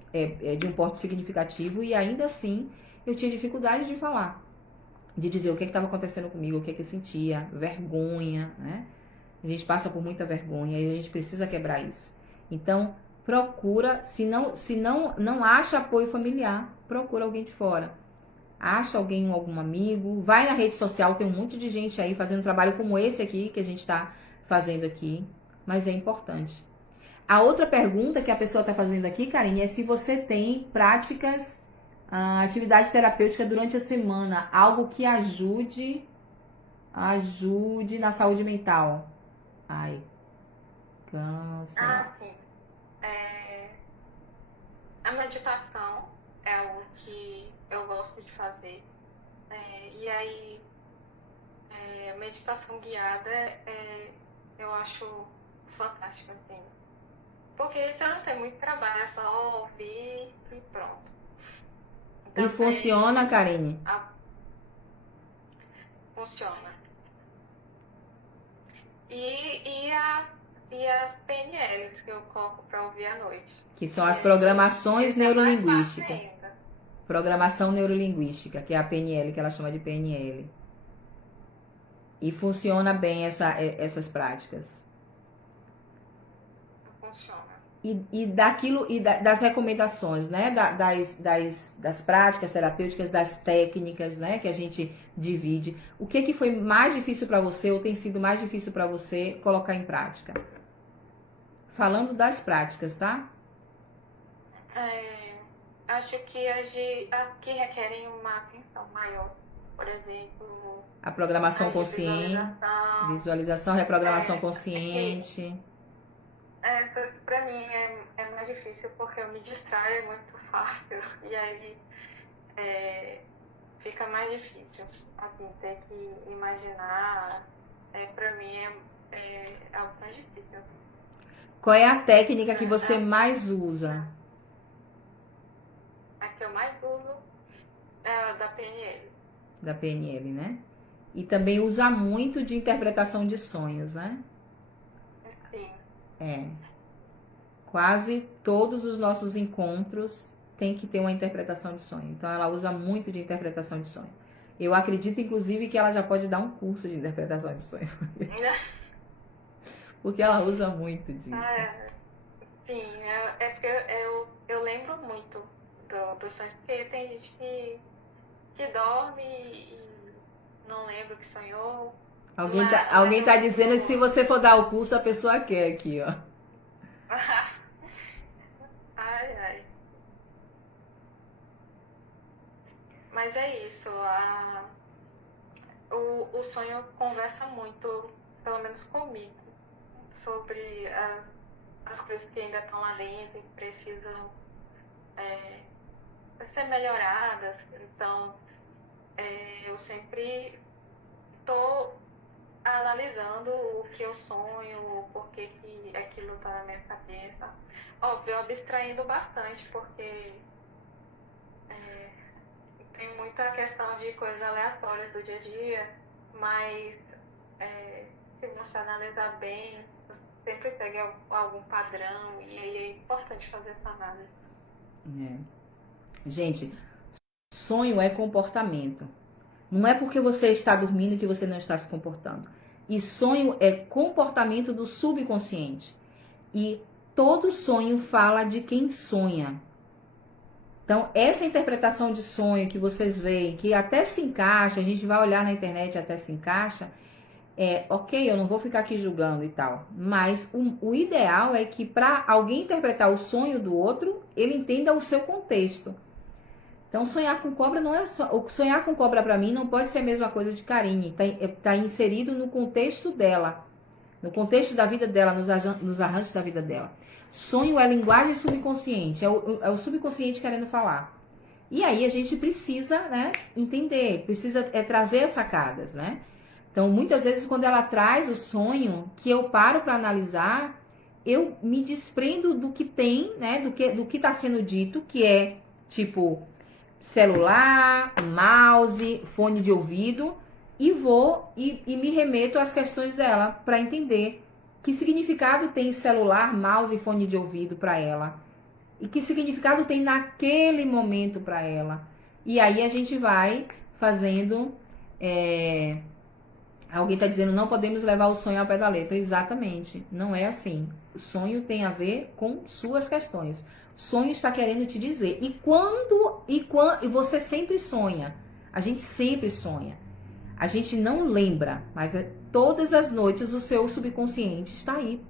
de um porte significativo, e ainda assim eu tinha dificuldade de falar, de dizer o que estava acontecendo comigo, o que eu sentia, vergonha, né? A gente passa por muita vergonha e a gente precisa quebrar isso. Então, procura, se não acha apoio familiar, procura alguém de fora. Acha alguém, algum amigo, vai na rede social, tem um monte de gente aí fazendo trabalho como esse aqui que a gente está fazendo aqui, mas é importante. A outra pergunta que a pessoa está fazendo aqui, Karine, é se você tem práticas, atividade terapêutica durante a semana, algo que ajude na saúde mental. Ai, câncer. Sim. A meditação é algo que eu gosto de fazer. E aí, meditação guiada eu acho fantástica, assim. Porque você não tem muito trabalho, é só ouvir e pronto. Então, e funciona, Karine? Funciona. E as PNLs que eu coloco para ouvir à noite. Que são as programações neurolinguísticas. Programação neurolinguística, que é a PNL, que ela chama de PNL. E funciona bem essas práticas. Funciona. Das recomendações, né? Das práticas terapêuticas, das técnicas, né? Que a gente divide. O que foi mais difícil para você, ou tem sido mais difícil para você colocar em prática? Falando das práticas, tá? acho que as que requerem uma atenção maior, por exemplo, A programação as de consciente, visualização, visualização, reprogramação é que consciente. pra mim é mais difícil porque eu me distraio muito fácil e aí é, fica mais difícil, assim, ter que imaginar, pra mim é algo mais difícil. Qual é a técnica que você A, mais usa? a que eu mais uso é a da PNL. Da PNL, né? E também usa muito de interpretação de sonhos, né? Sim, É. Quase todos os nossos encontros têm que ter uma interpretação de sonho. Então ela usa muito de interpretação de sonho. Eu acredito, inclusive, que ela já pode dar um curso de interpretação de sonho. Porque ela usa muito disso. ah, sim, porque eu lembro muito dos sonhos, porque tem gente que dorme e não lembra o que sonhou, mas Alguém eu tá dizendo que se lembro. você for dar o curso, a pessoa quer aqui, ó. Ai, ai. Mas é isso, o sonho conversa muito, pelo menos comigo, sobre as coisas que ainda estão lá dentro e que precisam é, ser melhoradas. Então, eu sempre estou analisando o que eu sonho, o porquê que aquilo está na minha cabeça. Óbvio, abstraindo bastante, porque tem muita questão de coisas aleatórias do dia a dia, mas se você analisar bem, você sempre segue algum padrão e aí é importante fazer essa análise. É. Gente, sonho é comportamento. Não é porque você está dormindo que você não está se comportando. E sonho é comportamento do subconsciente. E todo sonho fala de quem sonha. Então, essa interpretação de sonho que vocês veem, que até se encaixa, a gente vai olhar na internet até se encaixa, ok, eu não vou ficar aqui julgando e tal. Mas o ideal é que para alguém interpretar o sonho do outro, ele entenda o seu contexto. Então, sonhar com cobra não é só. Sonhar com cobra para mim não pode ser a mesma coisa de Karine. Tá inserido no contexto dela. No contexto da vida dela, nos arranjos da vida dela. Sonho é linguagem subconsciente. É o subconsciente querendo falar. E aí a gente precisa, né, entender. Precisa trazer as sacadas, né? Então, muitas vezes, quando ela traz o sonho, que eu paro para analisar, eu me desprendo do que tem, né? Do que está sendo dito, que é tipo celular, mouse, fone de ouvido e vou e me remeto às questões dela para entender que significado tem celular, mouse e fone de ouvido para ela e que significado tem naquele momento para ela. E aí a gente vai fazendo. Alguém está dizendo não podemos levar o sonho ao pé da letra. Exatamente, não é assim. O sonho tem a ver com suas questões. Sonho está querendo te dizer. E você sempre sonha. A gente sempre sonha. A gente não lembra, mas todas as noites o seu subconsciente está aí.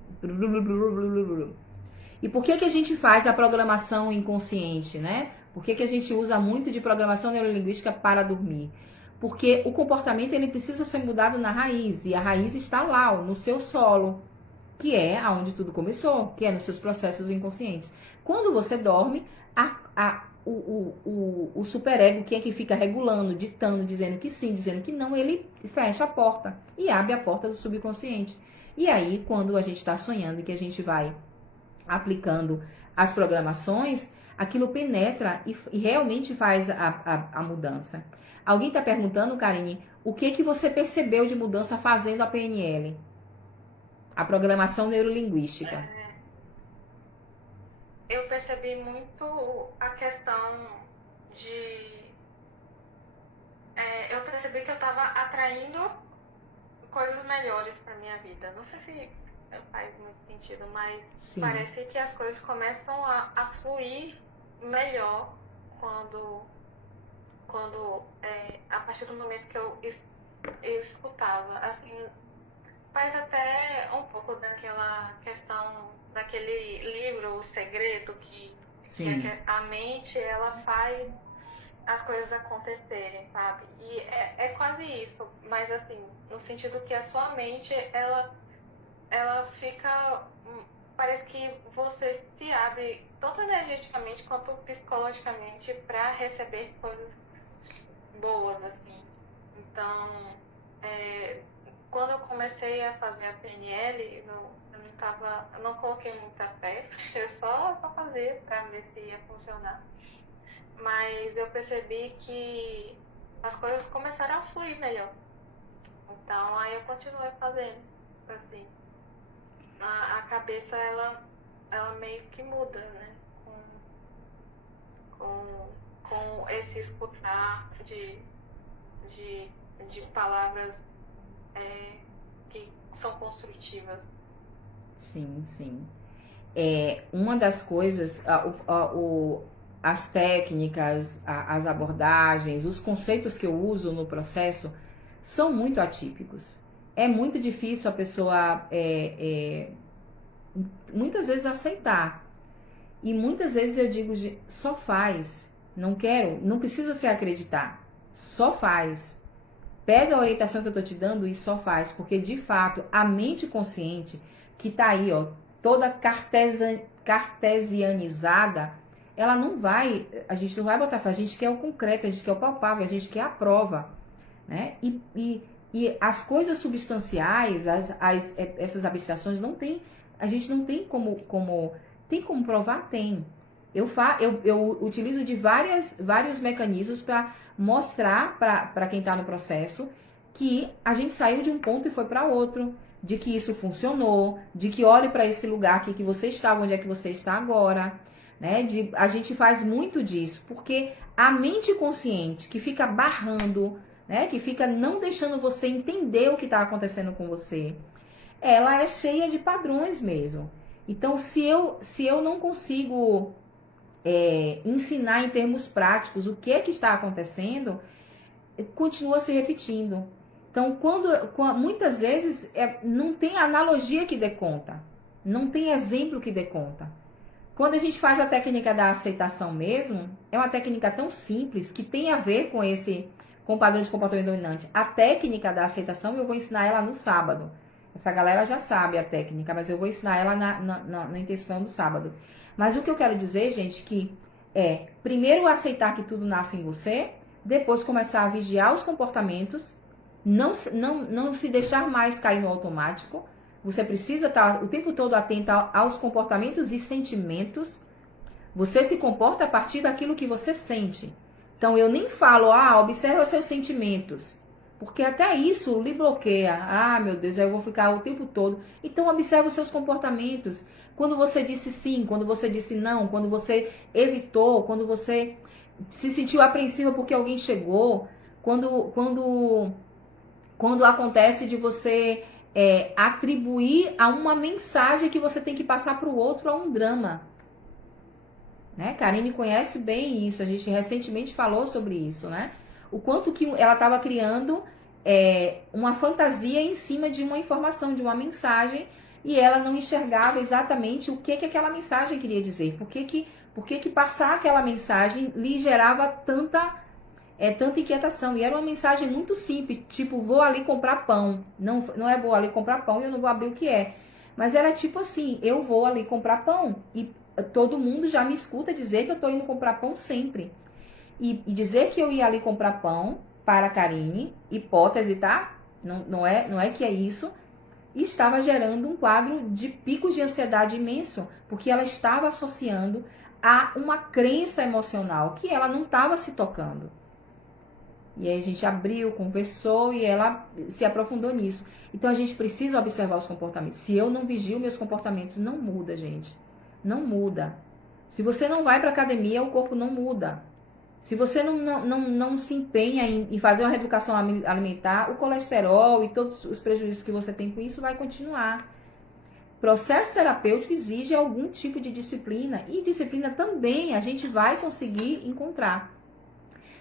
E por que a gente faz a programação inconsciente, né? Por que a gente usa muito de programação neurolinguística para dormir? Porque o comportamento ele precisa ser mudado na raiz, e a raiz está lá, no seu solo, que é aonde tudo começou, que é nos seus processos inconscientes. Quando você dorme, o superego, que é que fica regulando, ditando, dizendo que sim, dizendo que não, ele fecha a porta e abre a porta do subconsciente. E aí, quando a gente está sonhando e que a gente vai aplicando as programações, aquilo penetra e realmente faz a mudança. Alguém está perguntando, Karine, o que você percebeu de mudança fazendo a PNL? A programação neurolinguística. Eu percebi muito a questão de. Eu percebi que eu estava atraindo coisas melhores para minha vida. Não sei se faz muito sentido, mas Sim. parece que as coisas começam a fluir melhor quando a partir do momento que eu escutava. Assim, faz até um pouco daquela questão daquele livro, O Segredo, que Que é Sim, que a mente, ela faz as coisas acontecerem, sabe? E é quase isso, mas assim, no sentido que a sua mente, ela fica. Parece que você se abre tanto energeticamente quanto psicologicamente para receber coisas boas, assim. Então, é, quando eu comecei a fazer a PNL, eu não coloquei muita fé, eu só fazia para ver se ia funcionar. Mas eu percebi que as coisas começaram a fluir melhor. Então aí eu continuei fazendo, assim. A cabeça, ela meio que muda, né? Com esse escutar de, de palavras que são construtivas. sim, sim. Uma das coisas, as técnicas, as abordagens, os conceitos que eu uso no processo são muito atípicos. É muito difícil a pessoa, muitas vezes, aceitar. E muitas vezes eu digo, só faz. Não quero, não precisa se acreditar. Só faz. Pega a orientação que eu tô te dando e só faz, porque de fato a mente consciente que tá aí, ó, toda cartesianizada, ela não vai, a gente não vai botar fé, a gente quer o concreto, a gente quer o palpável, a gente quer a prova, né? E as coisas substanciais, essas abstrações não tem, a gente não tem tem como provar? Tem. Eu utilizo de vários mecanismos para mostrar para quem está no processo que a gente saiu de um ponto e foi para outro, de que isso funcionou, de que olhe para esse lugar aqui que você estava, onde é que você está agora, né? A gente faz muito disso, porque a mente consciente que fica barrando, né? Que fica não deixando você entender o que está acontecendo com você, ela é cheia de padrões mesmo. Então, se eu não consigo ensinar em termos práticos o que é que está acontecendo, continua se repetindo. Então, muitas vezes não tem analogia que dê conta, não tem exemplo que dê conta. Quando a gente faz a técnica da aceitação mesmo, é uma técnica tão simples que tem a ver com o padrão de comportamento dominante. A técnica da aceitação eu vou ensinar ela no sábado. Essa galera já sabe a técnica, mas eu vou ensinar ela no intensivão do sábado. Mas o que eu quero dizer, gente, que primeiro aceitar que tudo nasce em você, depois começar a vigiar os comportamentos, não se deixar mais cair no automático. Você precisa estar o tempo todo atento aos comportamentos e sentimentos. Você se comporta a partir daquilo que você sente. Então, eu nem falo, observa seus sentimentos. Porque até isso lhe bloqueia. Meu Deus, aí eu vou ficar o tempo todo. Então, observa os seus comportamentos. Quando você disse sim, quando você disse não, quando você evitou, quando você se sentiu apreensiva porque alguém chegou, quando acontece de você atribuir a uma mensagem que você tem que passar para o outro a um drama. Né? Karine conhece bem isso, a gente recentemente falou sobre isso, né? O quanto que ela estava criando uma fantasia em cima de uma informação, de uma mensagem, e ela não enxergava exatamente o que aquela mensagem queria dizer. Por que passar aquela mensagem lhe gerava tanta inquietação. E era uma mensagem muito simples, tipo, vou ali comprar pão. Não é vou ali comprar pão e eu não vou abrir o que é. Mas era tipo assim, eu vou ali comprar pão. E todo mundo já me escuta dizer que eu tô indo comprar pão sempre. E dizer que eu ia ali comprar pão para a Karine, hipótese, tá? Não é que é isso. E estava gerando um quadro de picos de ansiedade imenso, porque ela estava associando a uma crença emocional que ela não estava se tocando. E aí a gente abriu, conversou e ela se aprofundou nisso. Então a gente precisa observar os comportamentos. Se eu não vigio meus comportamentos, não muda, gente. Não muda. Se você não vai para academia, o corpo não muda. Se você não se empenha em fazer uma reeducação alimentar, o colesterol e todos os prejuízos que você tem com isso vai continuar. Processo terapêutico exige algum tipo de disciplina. E disciplina também a gente vai conseguir encontrar.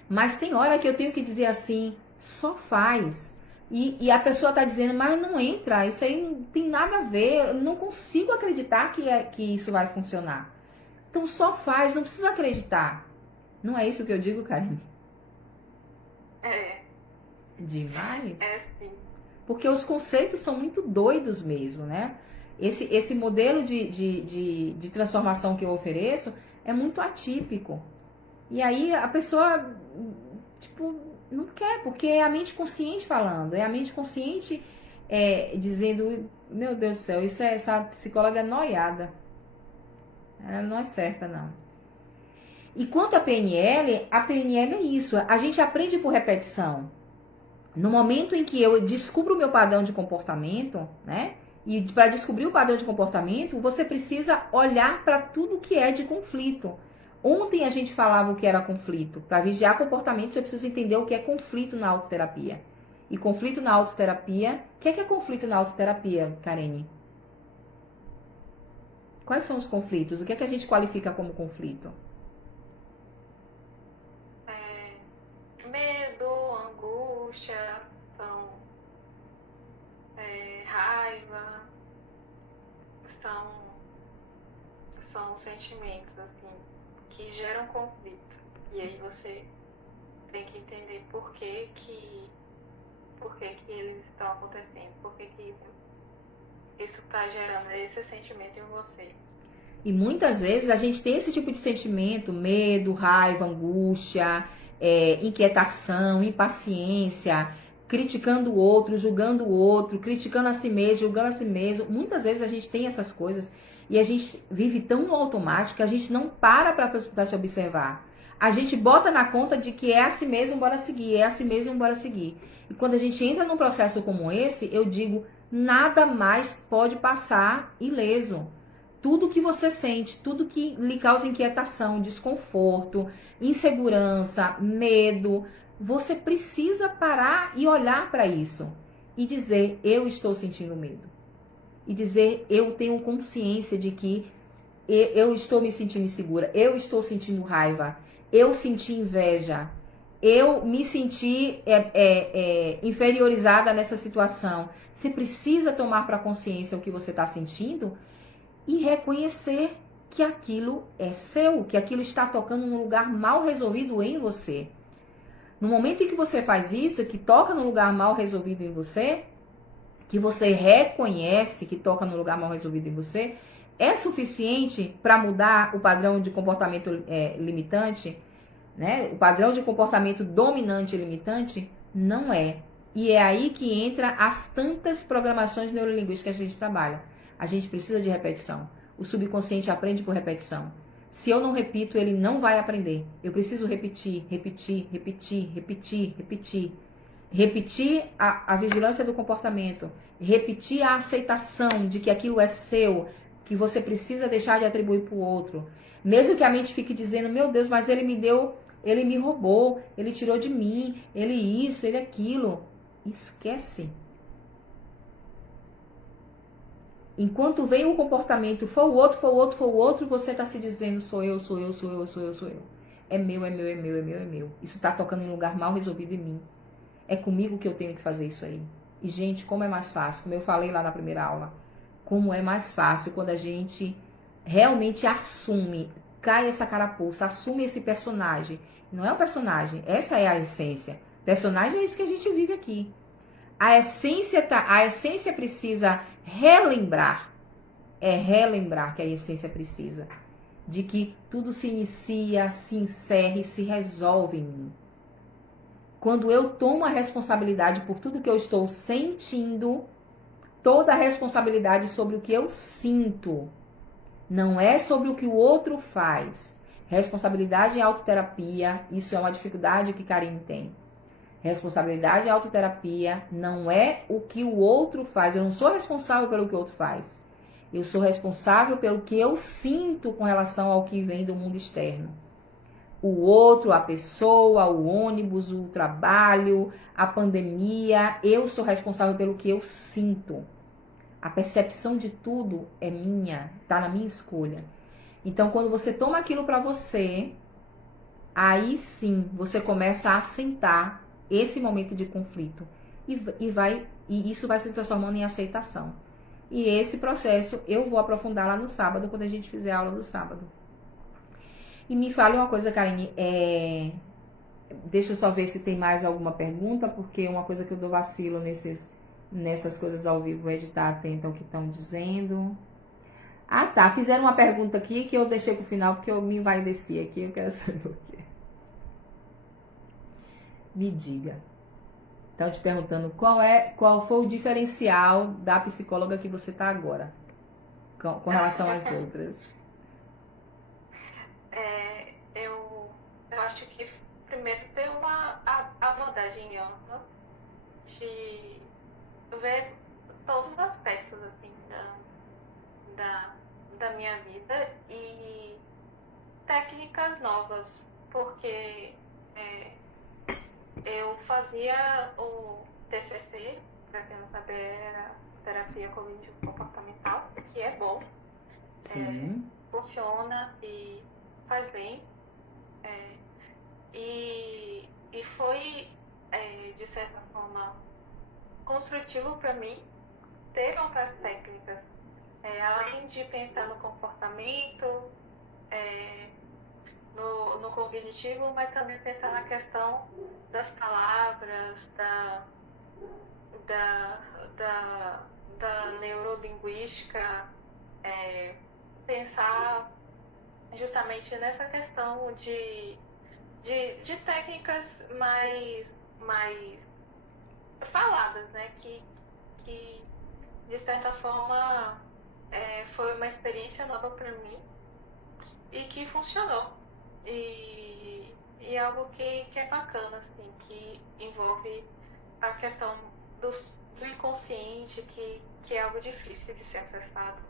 Mas tem hora que eu tenho que dizer assim, só faz. E a pessoa está dizendo, mas não entra, isso aí não tem nada a ver, eu não consigo acreditar que isso vai funcionar. Então só faz, não precisa acreditar. Não é isso que eu digo, Karine? É, Demais. sim. Porque os conceitos são muito doidos mesmo, né? Esse modelo de transformação que eu ofereço é muito atípico. E aí a pessoa, tipo, não quer, porque é a mente consciente falando. É a mente consciente dizendo, meu Deus do céu, essa psicóloga é noiada. Ela não é certa, não. E quanto à PNL é isso. A gente aprende por repetição. No momento em que eu descubro o meu padrão de comportamento, né? E para descobrir o padrão de comportamento, você precisa olhar para tudo que é de conflito. Ontem a gente falava o que era conflito. Para vigiar comportamento, você precisa entender o que é conflito na autoterapia. E conflito na autoterapia... O que é conflito na autoterapia, Karine? Quais são os conflitos? O que é que a gente qualifica como conflito? Medo, angústia, raiva, são sentimentos assim que geram conflito. E aí você tem que entender por que eles estão acontecendo, por que isso está gerando esse sentimento em você. E muitas vezes a gente tem esse tipo de sentimento, medo, raiva, angústia, inquietação, impaciência, criticando o outro, julgando o outro, criticando a si mesmo, julgando a si mesmo. Muitas vezes a gente tem essas coisas e a gente vive tão no automático que a gente não para se observar. A gente bota na conta de que é assim mesmo, bora seguir, é assim mesmo, bora seguir. E quando a gente entra num processo como esse, eu digo, nada mais pode passar ileso. Tudo que você sente, tudo que lhe causa inquietação, desconforto, insegurança, medo, você precisa parar e olhar para isso e dizer, eu estou sentindo medo. E dizer, eu tenho consciência de que eu estou me sentindo insegura, eu estou sentindo raiva, eu senti inveja, eu me senti inferiorizada nessa situação. Você precisa tomar para consciência o que você está sentindo e reconhecer que aquilo é seu, que aquilo está tocando num lugar mal resolvido em você. No momento em que você faz isso, que toca num lugar mal resolvido em você, que você reconhece que toca num lugar mal resolvido em você, é suficiente para mudar o padrão de comportamento limitante, né? O padrão de comportamento dominante e limitante? Não é. E é aí que entra as tantas programações neurolinguísticas que a gente trabalha. A gente precisa de repetição. O subconsciente aprende por repetição. Se eu não repito, ele não vai aprender. Eu preciso repetir, repetir, repetir, repetir, repetir. Repetir a vigilância do comportamento. Repetir a aceitação de que aquilo é seu, que você precisa deixar de atribuir para o outro. Mesmo que a mente fique dizendo, meu Deus, mas ele me deu, ele me roubou, ele tirou de mim, ele isso, ele aquilo. Esquece. Enquanto vem um comportamento, for o outro, for o outro, for o outro, você está se dizendo, sou eu, sou eu, sou eu, sou eu, sou eu. É meu, é meu, é meu, é meu, é meu. Isso está tocando em um lugar mal resolvido em mim. É comigo que eu tenho que fazer isso aí. E, gente, como é mais fácil, como eu falei lá na primeira aula, como é mais fácil quando a gente realmente assume, cai essa carapuça, assume esse personagem. Não é um personagem, essa é a essência. Personagem é isso que a gente vive aqui. A essência precisa relembrar. É relembrar que a essência precisa. De que tudo se inicia, se encerra e se resolve em mim. Quando eu tomo a responsabilidade por tudo que eu estou sentindo, toda a responsabilidade sobre o que eu sinto. Não é sobre o que o outro faz. Responsabilidade em autoterapia, isso é uma dificuldade que Karine tem. Responsabilidade em autoterapia não é o que o outro faz. Eu não sou responsável pelo que o outro faz. Eu sou responsável pelo que eu sinto com relação ao que vem do mundo externo. O outro, a pessoa, o ônibus, o trabalho, a pandemia. Eu sou responsável pelo que eu sinto. A percepção de tudo é minha, tá na minha escolha. Então, quando você toma aquilo para você, aí sim você começa a assentar esse momento de conflito e isso vai se transformando em aceitação. E esse processo eu vou aprofundar lá no sábado, quando a gente fizer a aula do sábado. E me fale uma coisa, Karine, deixa eu só ver se tem mais alguma pergunta, porque uma coisa que eu dou vacilo nessas coisas ao vivo é de estar atenta ao que estão dizendo. Ah, tá. Fizeram uma pergunta aqui que eu deixei pro final porque eu me envaideci aqui. Eu quero saber o quê. Me diga. Estão te perguntando qual foi o diferencial da psicóloga que você tá agora, com relação às outras. Eu acho que primeiro ter uma abordagem ampla de ver todos os aspectos assim da minha vida e técnicas novas, porque eu fazia o TCC, para quem não sabe, era terapia cognitivo-comportamental, que é bom, Sim. funciona e faz bem, e foi, de certa forma, construtivo para mim ter outras técnicas, além de pensar no comportamento, no cognitivo, mas também pensar na questão das palavras, da neurolinguística, pensar justamente nessa questão de técnicas mais faladas, né? Que de certa forma foi uma experiência nova para mim e que funcionou. E algo que é bacana, assim, que envolve a questão do inconsciente, que é algo difícil de ser acessado,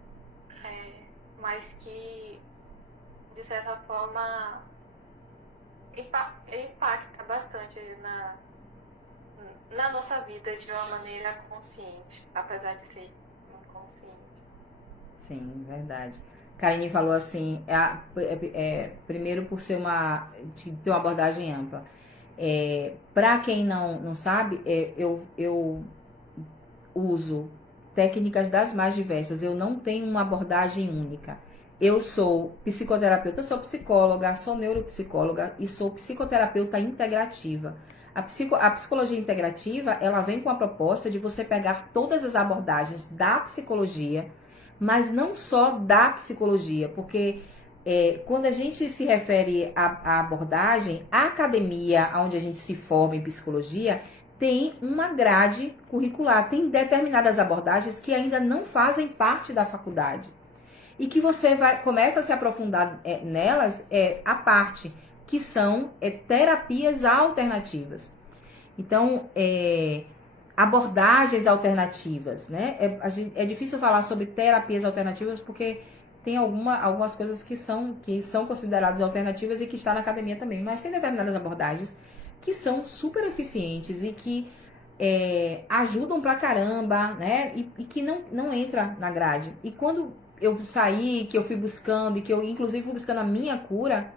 mas que, de certa forma, impacta bastante na nossa vida de uma maneira consciente, apesar de ser inconsciente. Sim, verdade. Karine falou assim, primeiro por ser de ter uma abordagem ampla. Para quem não sabe, eu uso técnicas das mais diversas. Eu não tenho uma abordagem única. Eu sou psicoterapeuta, sou psicóloga, sou neuropsicóloga e sou psicoterapeuta integrativa. A psicologia integrativa, ela vem com a proposta de você pegar todas as abordagens da psicologia, mas não só da psicologia, porque quando a gente se refere à abordagem, a academia onde a gente se forma em psicologia tem uma grade curricular, tem determinadas abordagens que ainda não fazem parte da faculdade e que você começa a se aprofundar nelas à parte, que são terapias alternativas. Então, abordagens alternativas, né? É difícil falar sobre terapias alternativas porque tem algumas coisas que são consideradas alternativas e que está na academia também, mas tem determinadas abordagens que são super eficientes e que ajudam pra caramba, né? E que não entra na grade. E quando eu saí, que eu fui buscando, e que eu inclusive fui buscando a minha cura,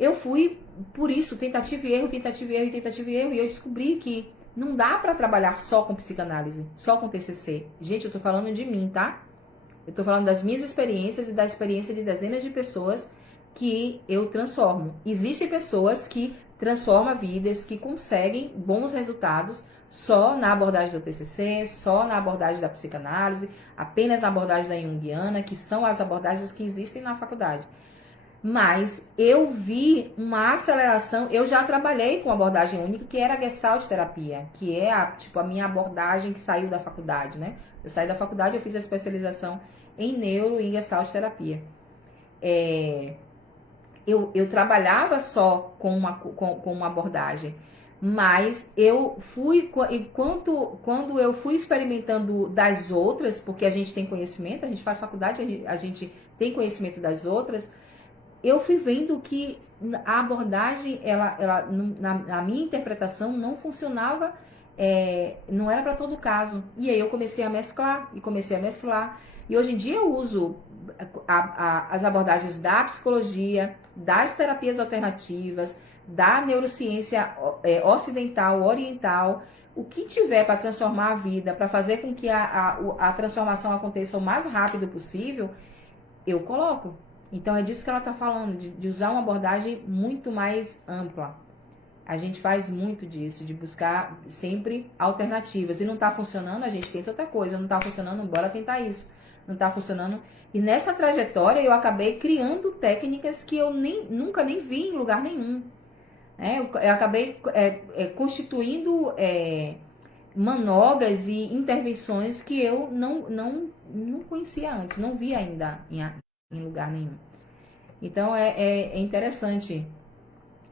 eu fui por isso, tentativa e erro, tentativa e erro, tentativa e erro, e eu descobri que não dá pra trabalhar só com psicanálise, só com TCC. Gente, eu tô falando de mim, tá? Eu tô falando das minhas experiências e da experiência de dezenas de pessoas que eu transformo. Existem pessoas que transformam vidas, que conseguem bons resultados só na abordagem do TCC, só na abordagem da psicanálise, apenas na abordagem da junguiana, que são as abordagens que existem na faculdade. Mas eu vi uma aceleração, eu já trabalhei com abordagem única, que era a Gestalt terapia, que é a minha abordagem que saiu da faculdade, né? Eu saí da faculdade, eu fiz a especialização em neuro e Gestalt terapia. Eu trabalhava só com uma abordagem, mas eu fui, quando eu fui experimentando das outras, porque a gente tem conhecimento, a gente faz faculdade, a gente tem conhecimento das outras, eu fui vendo que a abordagem, ela na minha interpretação, não funcionava, não era para todo caso. E aí eu comecei a mesclar, e hoje em dia eu uso as abordagens da psicologia, das terapias alternativas, da neurociência ocidental, oriental, o que tiver para transformar a vida, para fazer com que a transformação aconteça o mais rápido possível, eu coloco. Então é disso que ela está falando, de usar uma abordagem muito mais ampla. A gente faz muito disso, de buscar sempre alternativas. E não está funcionando, a gente tenta outra coisa. Não está funcionando, bora tentar isso. Não está funcionando. E nessa trajetória eu acabei criando técnicas que eu nunca nem vi em lugar nenhum. Eu acabei constituindo manobras e intervenções que eu não conhecia antes, não vi ainda em lugar nenhum. Então é interessante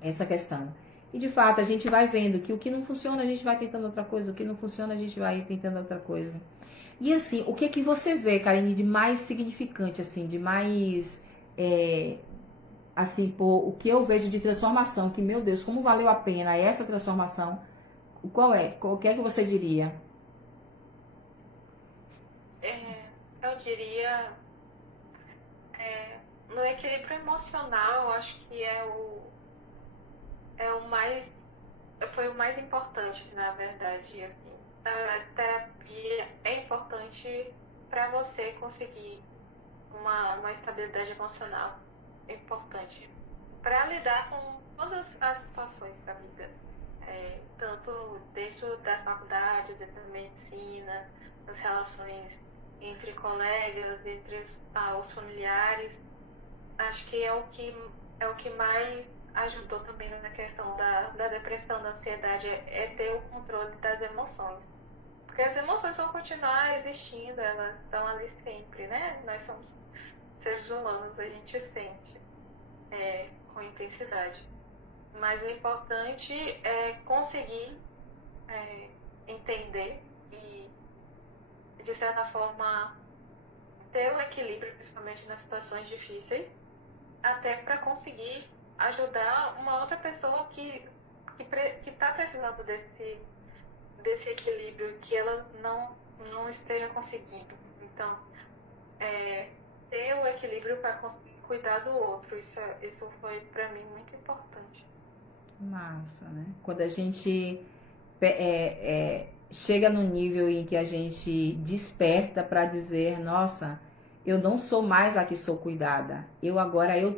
essa questão. E de fato a gente vai vendo que o que não funciona a gente vai tentando outra coisa, o que não funciona a gente vai tentando outra coisa. E assim, o que que você vê, Karine, de mais significante, assim, de mais assim, por o que eu vejo de transformação, que meu Deus, como valeu a pena essa transformação? Qual é? O que é que você diria? Eu diria, no equilíbrio emocional, eu acho que é o mais, foi o mais importante, na verdade, assim. A terapia é importante para você conseguir uma estabilidade emocional. É importante para lidar com todas as situações da vida. Tanto dentro da faculdade, dentro da medicina, as relações entre colegas, entre os familiares. Acho que é o que mais ajudou também na questão da depressão, da ansiedade, é ter o controle das emoções. Porque as emoções vão continuar existindo, elas estão ali sempre, né? Nós somos seres humanos, a gente sente com intensidade. Mas o importante é conseguir entender e, de certa forma, ter o equilíbrio, principalmente nas situações difíceis, até para conseguir ajudar uma outra pessoa que está precisando desse equilíbrio que ela não esteja conseguindo. Então, ter o equilíbrio para conseguir cuidar do outro, isso foi para mim muito importante. Massa, né? Quando a gente chega no nível em que a gente desperta para dizer, nossa, eu não sou mais a que sou cuidada. Eu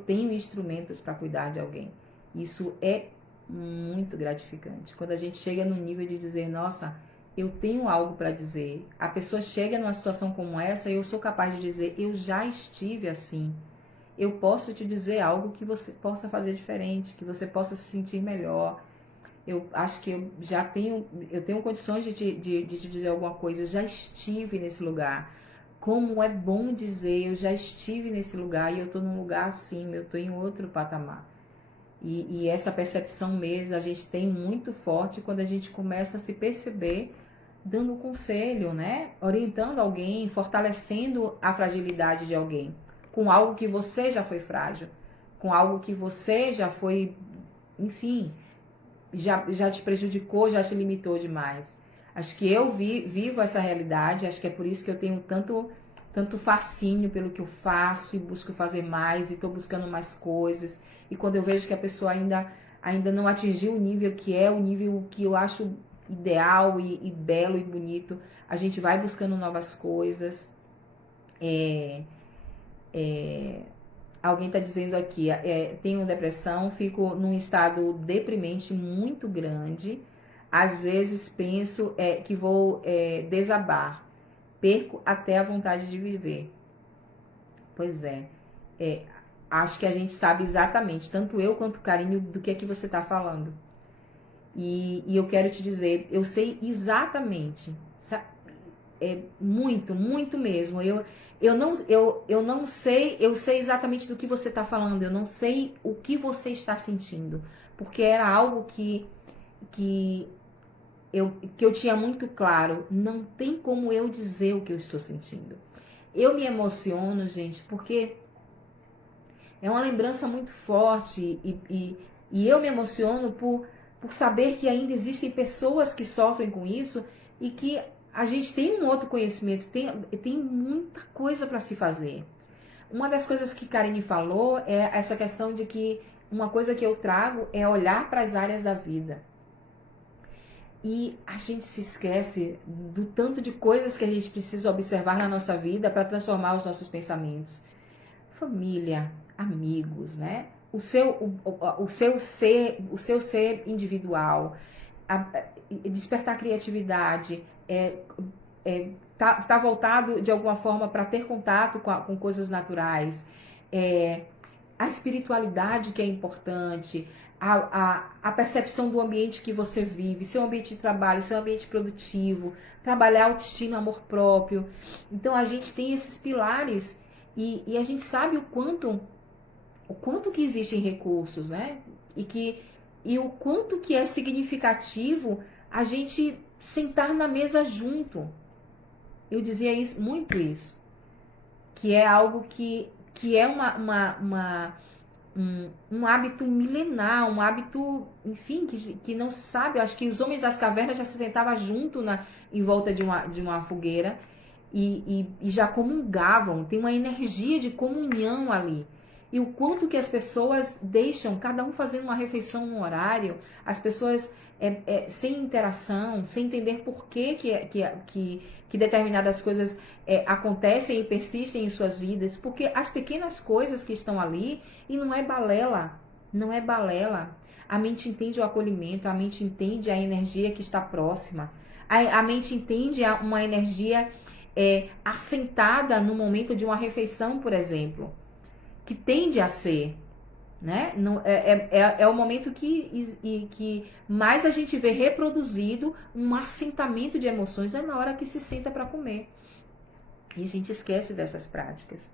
tenho instrumentos para cuidar de alguém. Isso é muito gratificante. Quando a gente chega no nível de dizer, nossa, eu tenho algo para dizer. A pessoa chega numa situação como essa e eu sou capaz de dizer, eu já estive assim. Eu posso te dizer algo que você possa fazer diferente, que você possa se sentir melhor. Eu acho que eu tenho condições de te dizer alguma coisa. Eu já estive nesse lugar. Como é bom dizer, eu já estive nesse lugar e eu tô num lugar assim, eu tô em outro patamar. E essa percepção mesmo a gente tem muito forte quando a gente começa a se perceber dando conselho, né? Orientando alguém, fortalecendo a fragilidade de alguém com algo que você já foi frágil, com algo que você já foi, enfim, já te prejudicou, já te limitou demais. Acho que eu vivo essa realidade, acho que é por isso que eu tenho tanto fascínio pelo que eu faço e busco fazer mais e estou buscando mais coisas. E quando eu vejo que a pessoa ainda não atingiu o nível que é, o nível que eu acho ideal e belo e bonito, a gente vai buscando novas coisas. Alguém está dizendo aqui, tenho depressão, fico num estado deprimente muito grande. Às vezes penso que vou desabar, perco até a vontade de viver. Pois acho que a gente sabe exatamente, tanto eu quanto o Carinho, do que é que você está falando. E eu quero te dizer, eu sei exatamente, muito, muito mesmo. Eu não sei, eu sei exatamente do que você está falando, eu não sei o que você está sentindo, porque era algo que eu tinha muito claro, não tem como eu dizer o que eu estou sentindo. Eu me emociono, gente, porque é uma lembrança muito forte e eu me emociono por saber que ainda existem pessoas que sofrem com isso e que a gente tem um outro conhecimento, tem muita coisa para se fazer. Uma das coisas que Karine falou é essa questão de que uma coisa que eu trago é olhar para as áreas da vida. E a gente se esquece do tanto de coisas que a gente precisa observar na nossa vida para transformar os nossos pensamentos. família, amigos, né? O seu ser individual, despertar criatividade, tá voltado de alguma forma para ter contato com coisas naturais, a espiritualidade que é importante, a percepção do ambiente que você vive, seu ambiente de trabalho, seu ambiente produtivo, trabalhar autoestima, amor próprio. Então a gente tem esses pilares e a gente sabe o quanto que existem recursos, né? E o quanto que é significativo a gente sentar na mesa junto. Eu dizia muito isso, que é algo que é um hábito milenar, um hábito, enfim, que não se sabe. Eu acho que os homens das cavernas já se sentavam junto em volta de uma fogueira e já comungavam. Tem uma energia de comunhão ali. E o quanto que as pessoas deixam, cada um fazendo uma refeição no horário, as pessoas sem interação, sem entender por que determinadas coisas acontecem e persistem em suas vidas, porque as pequenas coisas que estão ali, e não é balela, não é balela. A mente entende o acolhimento, a mente entende a energia que está próxima, a mente entende uma energia assentada no momento de uma refeição, por exemplo, que tende a ser, né? É o momento que mais a gente vê reproduzido um assentamento de emoções, é na hora que se senta para comer. E a gente esquece dessas práticas.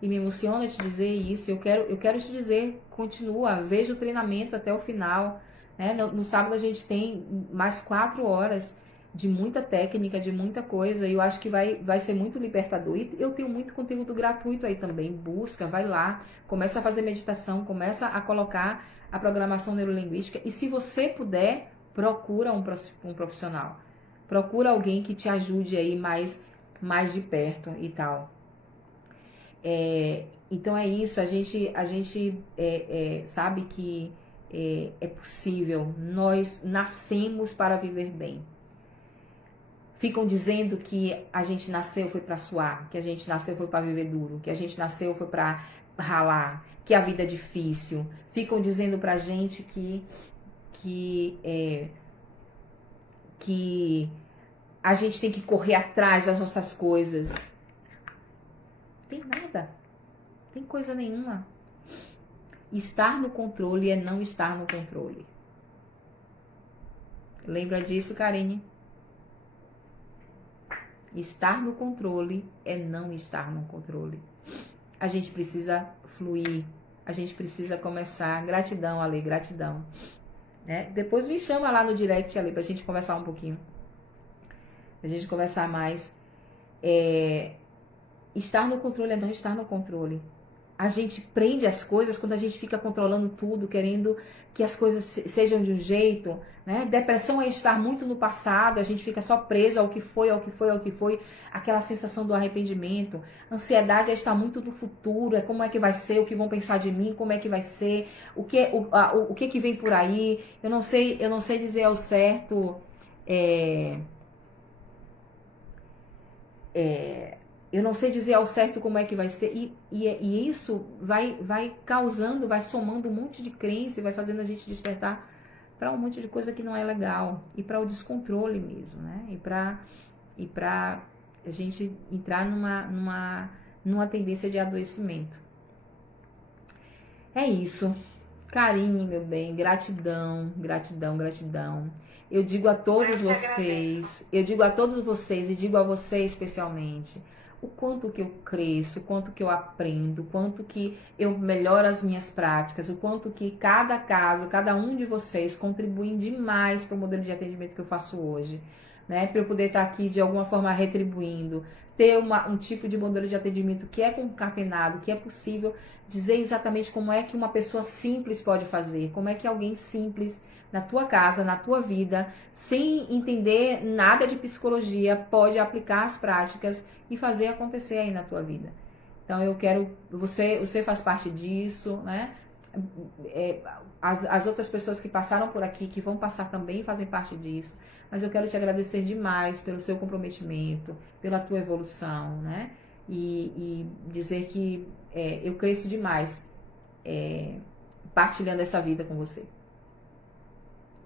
E me emociona te dizer isso. Eu quero te dizer, continua, veja o treinamento até o final, né? No sábado a gente tem mais 4 horas de muita técnica, de muita coisa, e eu acho que vai ser muito libertador. E eu tenho muito conteúdo gratuito aí também. Busca, vai lá, começa a fazer meditação, começa a colocar a programação neurolinguística, e se você puder, procura um profissional. Procura alguém que te ajude aí mais de perto e tal. Então é isso, a gente sabe que é possível. Nós nascemos para viver bem. Ficam dizendo que a gente nasceu foi para suar, que a gente nasceu foi para viver duro, que a gente nasceu foi para ralar, que a vida é difícil. Ficam dizendo pra gente que a gente tem que correr atrás das nossas coisas. Tem nada, tem coisa nenhuma. Estar no controle é não estar no controle. Lembra disso, Karine? Estar no controle é não estar no controle. A gente precisa fluir, a gente precisa começar. Gratidão, Ale, gratidão. Né? Depois me chama lá no direct, Ale, pra gente conversar um pouquinho. Pra gente conversar mais. Estar no controle é não estar no controle. A gente prende as coisas quando a gente fica controlando tudo, querendo que as coisas sejam de um jeito, né? Depressão é estar muito no passado, a gente fica só preso ao que foi, aquela sensação do arrependimento. Ansiedade é estar muito no futuro, é como é que vai ser, o que vão pensar de mim, como é que vai ser, o que vem por aí. Eu não sei dizer ao certo. Eu não sei dizer ao certo como é que vai ser, e isso vai causando, vai somando um monte de crença e vai fazendo a gente despertar para um monte de coisa que não é legal, e para o descontrole mesmo, né? E para a gente entrar numa tendência de adoecimento. É isso. Karine, meu bem, gratidão, gratidão, gratidão. Eu digo a todos vocês e digo a você especialmente, o quanto que eu cresço, o quanto que eu aprendo, o quanto que eu melhoro as minhas práticas, o quanto que cada caso, cada um de vocês contribuem demais para o modelo de atendimento que eu faço hoje, né? Para eu poder estar aqui de alguma forma retribuindo, ter um tipo de modelo de atendimento que é concatenado, que é possível dizer exatamente como é que uma pessoa simples pode fazer, como é que alguém simples na tua casa, na tua vida, sem entender nada de psicologia, pode aplicar as práticas e fazer acontecer aí na tua vida. Então eu quero, você faz parte disso, né? As outras pessoas que passaram por aqui, que vão passar também, fazem parte disso. Mas eu quero te agradecer demais pelo seu comprometimento, pela tua evolução, né? E dizer que eu cresço demais partilhando essa vida com você.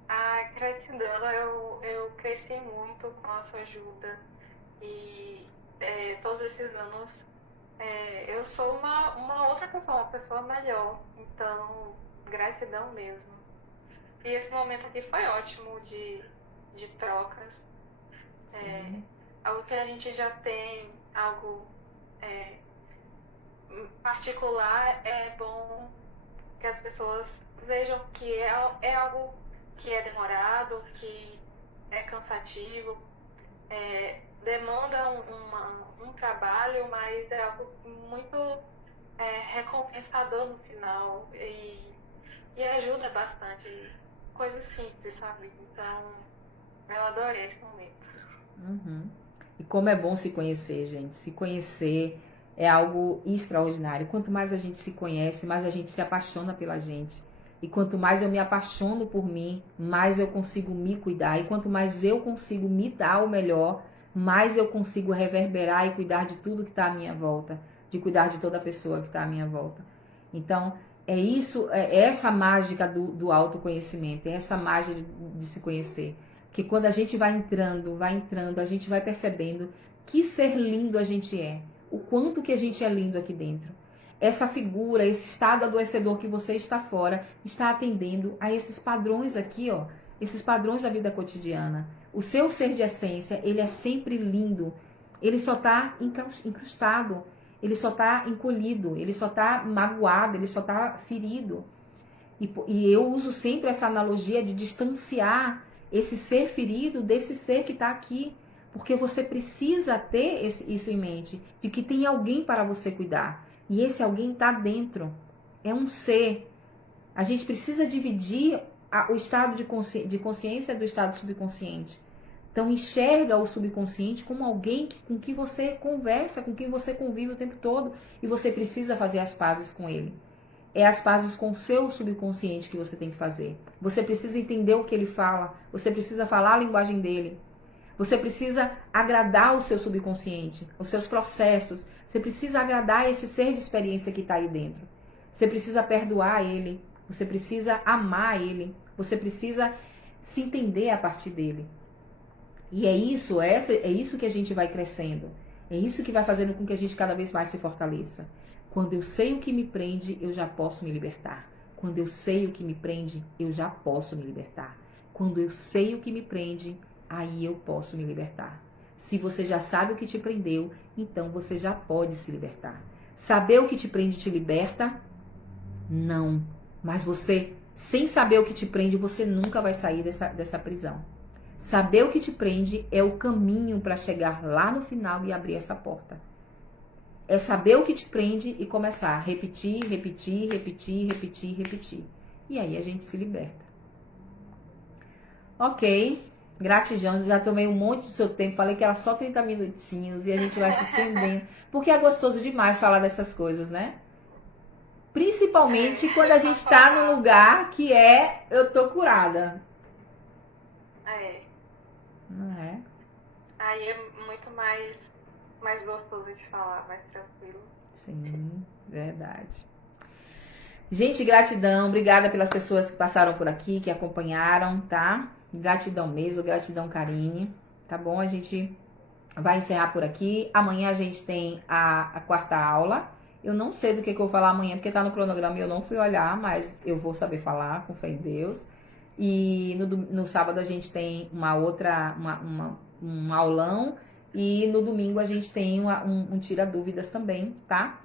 Ah, gratidão, eu cresci muito com a sua ajuda e todos esses anos eu sou uma outra pessoa, uma pessoa melhor, então gratidão mesmo. E esse momento aqui foi ótimo de trocas, algo que a gente já tem, algo particular, é bom que as pessoas vejam que é algo que é demorado, que é cansativo, demanda um trabalho, mas é algo muito recompensador no final e ajuda bastante. Coisas simples, sabe? Então, eu adorei esse momento. Uhum. E como é bom se conhecer, gente. Se conhecer é algo extraordinário. Quanto mais a gente se conhece, mais a gente se apaixona pela gente. E quanto mais eu me apaixono por mim, mais eu consigo me cuidar. E quanto mais eu consigo me dar o melhor, mais eu consigo reverberar e cuidar de tudo que está à minha volta. De cuidar de toda pessoa que está à minha volta. Então, é isso, é essa mágica do autoconhecimento, é essa mágica de se conhecer. Que quando a gente vai entrando, a gente vai percebendo que ser lindo a gente é. O quanto que a gente é lindo aqui dentro. Essa figura, esse estado adoecedor que você está fora, está atendendo a esses padrões aqui, ó. Esses padrões da vida cotidiana. O seu ser de essência, ele é sempre lindo. Ele só está incrustado. Ele só está encolhido. Ele só está magoado. Ele só está ferido. E eu uso sempre essa analogia de distanciar esse ser ferido desse ser que está aqui. Porque você precisa ter isso em mente, de que tem alguém para você cuidar. E esse alguém está dentro. É um ser. A gente precisa dividir o estado de consciência do estado subconsciente. Então enxerga o subconsciente como alguém com quem você conversa, com quem você convive o tempo todo. E você precisa fazer as pazes com ele. É as pazes com o seu subconsciente que você tem que fazer. Você precisa entender o que ele fala. Você precisa falar a linguagem dele. Você precisa agradar o seu subconsciente, os seus processos. Você precisa agradar esse ser de experiência que está aí dentro. Você precisa perdoar ele. Você precisa amar ele. Você precisa se entender a partir dele. E é isso que a gente vai crescendo. É isso que vai fazendo com que a gente cada vez mais se fortaleça. Quando eu sei o que me prende, eu já posso me libertar. Quando eu sei o que me prende, eu já posso me libertar. Quando eu sei o que me prende, aí eu posso me libertar. Se você já sabe o que te prendeu, então você já pode se libertar. Saber o que te prende te liberta? Não. Mas você, sem saber o que te prende, você nunca vai sair dessa prisão. Saber o que te prende é o caminho para chegar lá no final e abrir essa porta. É saber o que te prende e começar a repetir, repetir, repetir, repetir, repetir. E aí a gente se liberta. Ok. Gratidão, já tomei um monte do seu tempo. Falei que era só 30 minutinhos e a gente vai se estendendo. Porque é gostoso demais falar dessas coisas, né? Principalmente quando a gente tá num lugar que eu tô curada. Não é? Aí é muito mais gostoso de falar, mais tranquilo. Sim, verdade. Gente, gratidão. Obrigada pelas pessoas que passaram por aqui, que acompanharam, tá? Gratidão mesmo, gratidão, Karine. Tá bom? A gente vai encerrar por aqui. Amanhã a gente tem a quarta aula. Eu não sei do que eu vou falar amanhã, porque tá no cronograma e eu não fui olhar, mas eu vou saber falar, com fé em Deus. E no sábado a gente tem um aulão. E no domingo a gente tem um tira dúvidas também, tá?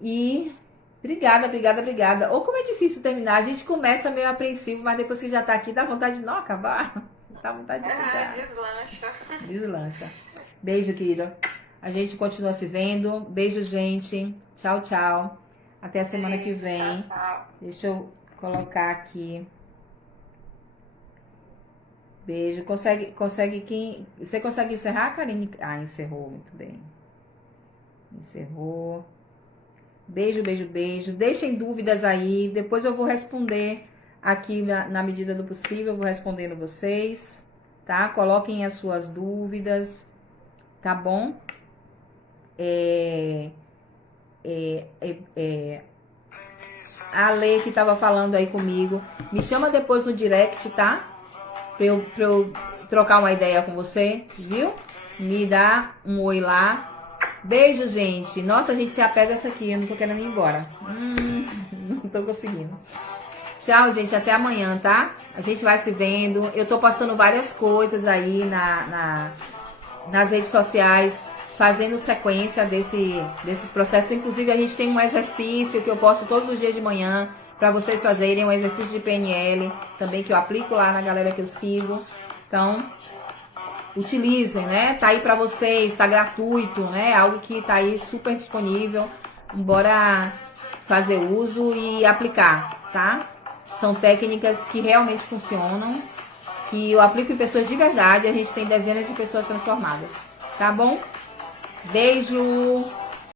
E obrigada, obrigada, obrigada. Ou como é difícil terminar. A gente começa meio apreensivo, mas depois que já tá aqui, dá vontade de não acabar. Dá vontade de ficar. Deslancha. Deslancha. Beijo, querida. A gente continua se vendo. Beijo, gente. Tchau, tchau. Até a semana que vem. Tchau, tchau. Deixa eu colocar aqui. Beijo. Você consegue encerrar, Karine? Ah, encerrou. Muito bem. Encerrou. Beijo, beijo, beijo. Deixem dúvidas aí. Depois eu vou responder aqui na medida do possível. Eu vou respondendo vocês, tá? Coloquem as suas dúvidas, tá bom? a Lê que tava falando aí comigo. Me chama depois no direct, tá? Pra eu trocar uma ideia com você, viu? Me dá um oi lá. Beijo, gente. Nossa, a gente se apega a essa aqui. Eu não tô querendo ir embora. Não tô conseguindo. Tchau, gente. Até amanhã, tá? A gente vai se vendo. Eu tô postando várias coisas aí nas redes sociais, fazendo sequência desses processos. Inclusive, a gente tem um exercício que eu posto todos os dias de manhã para vocês fazerem, um exercício de PNL, também que eu aplico lá na galera que eu sigo. Então, utilizem, né? Tá aí para vocês, tá gratuito, né? Algo que tá aí super disponível. Bora fazer uso e aplicar, tá? São técnicas que realmente funcionam, que eu aplico em pessoas de verdade. A gente tem dezenas de pessoas transformadas, tá bom? Beijo!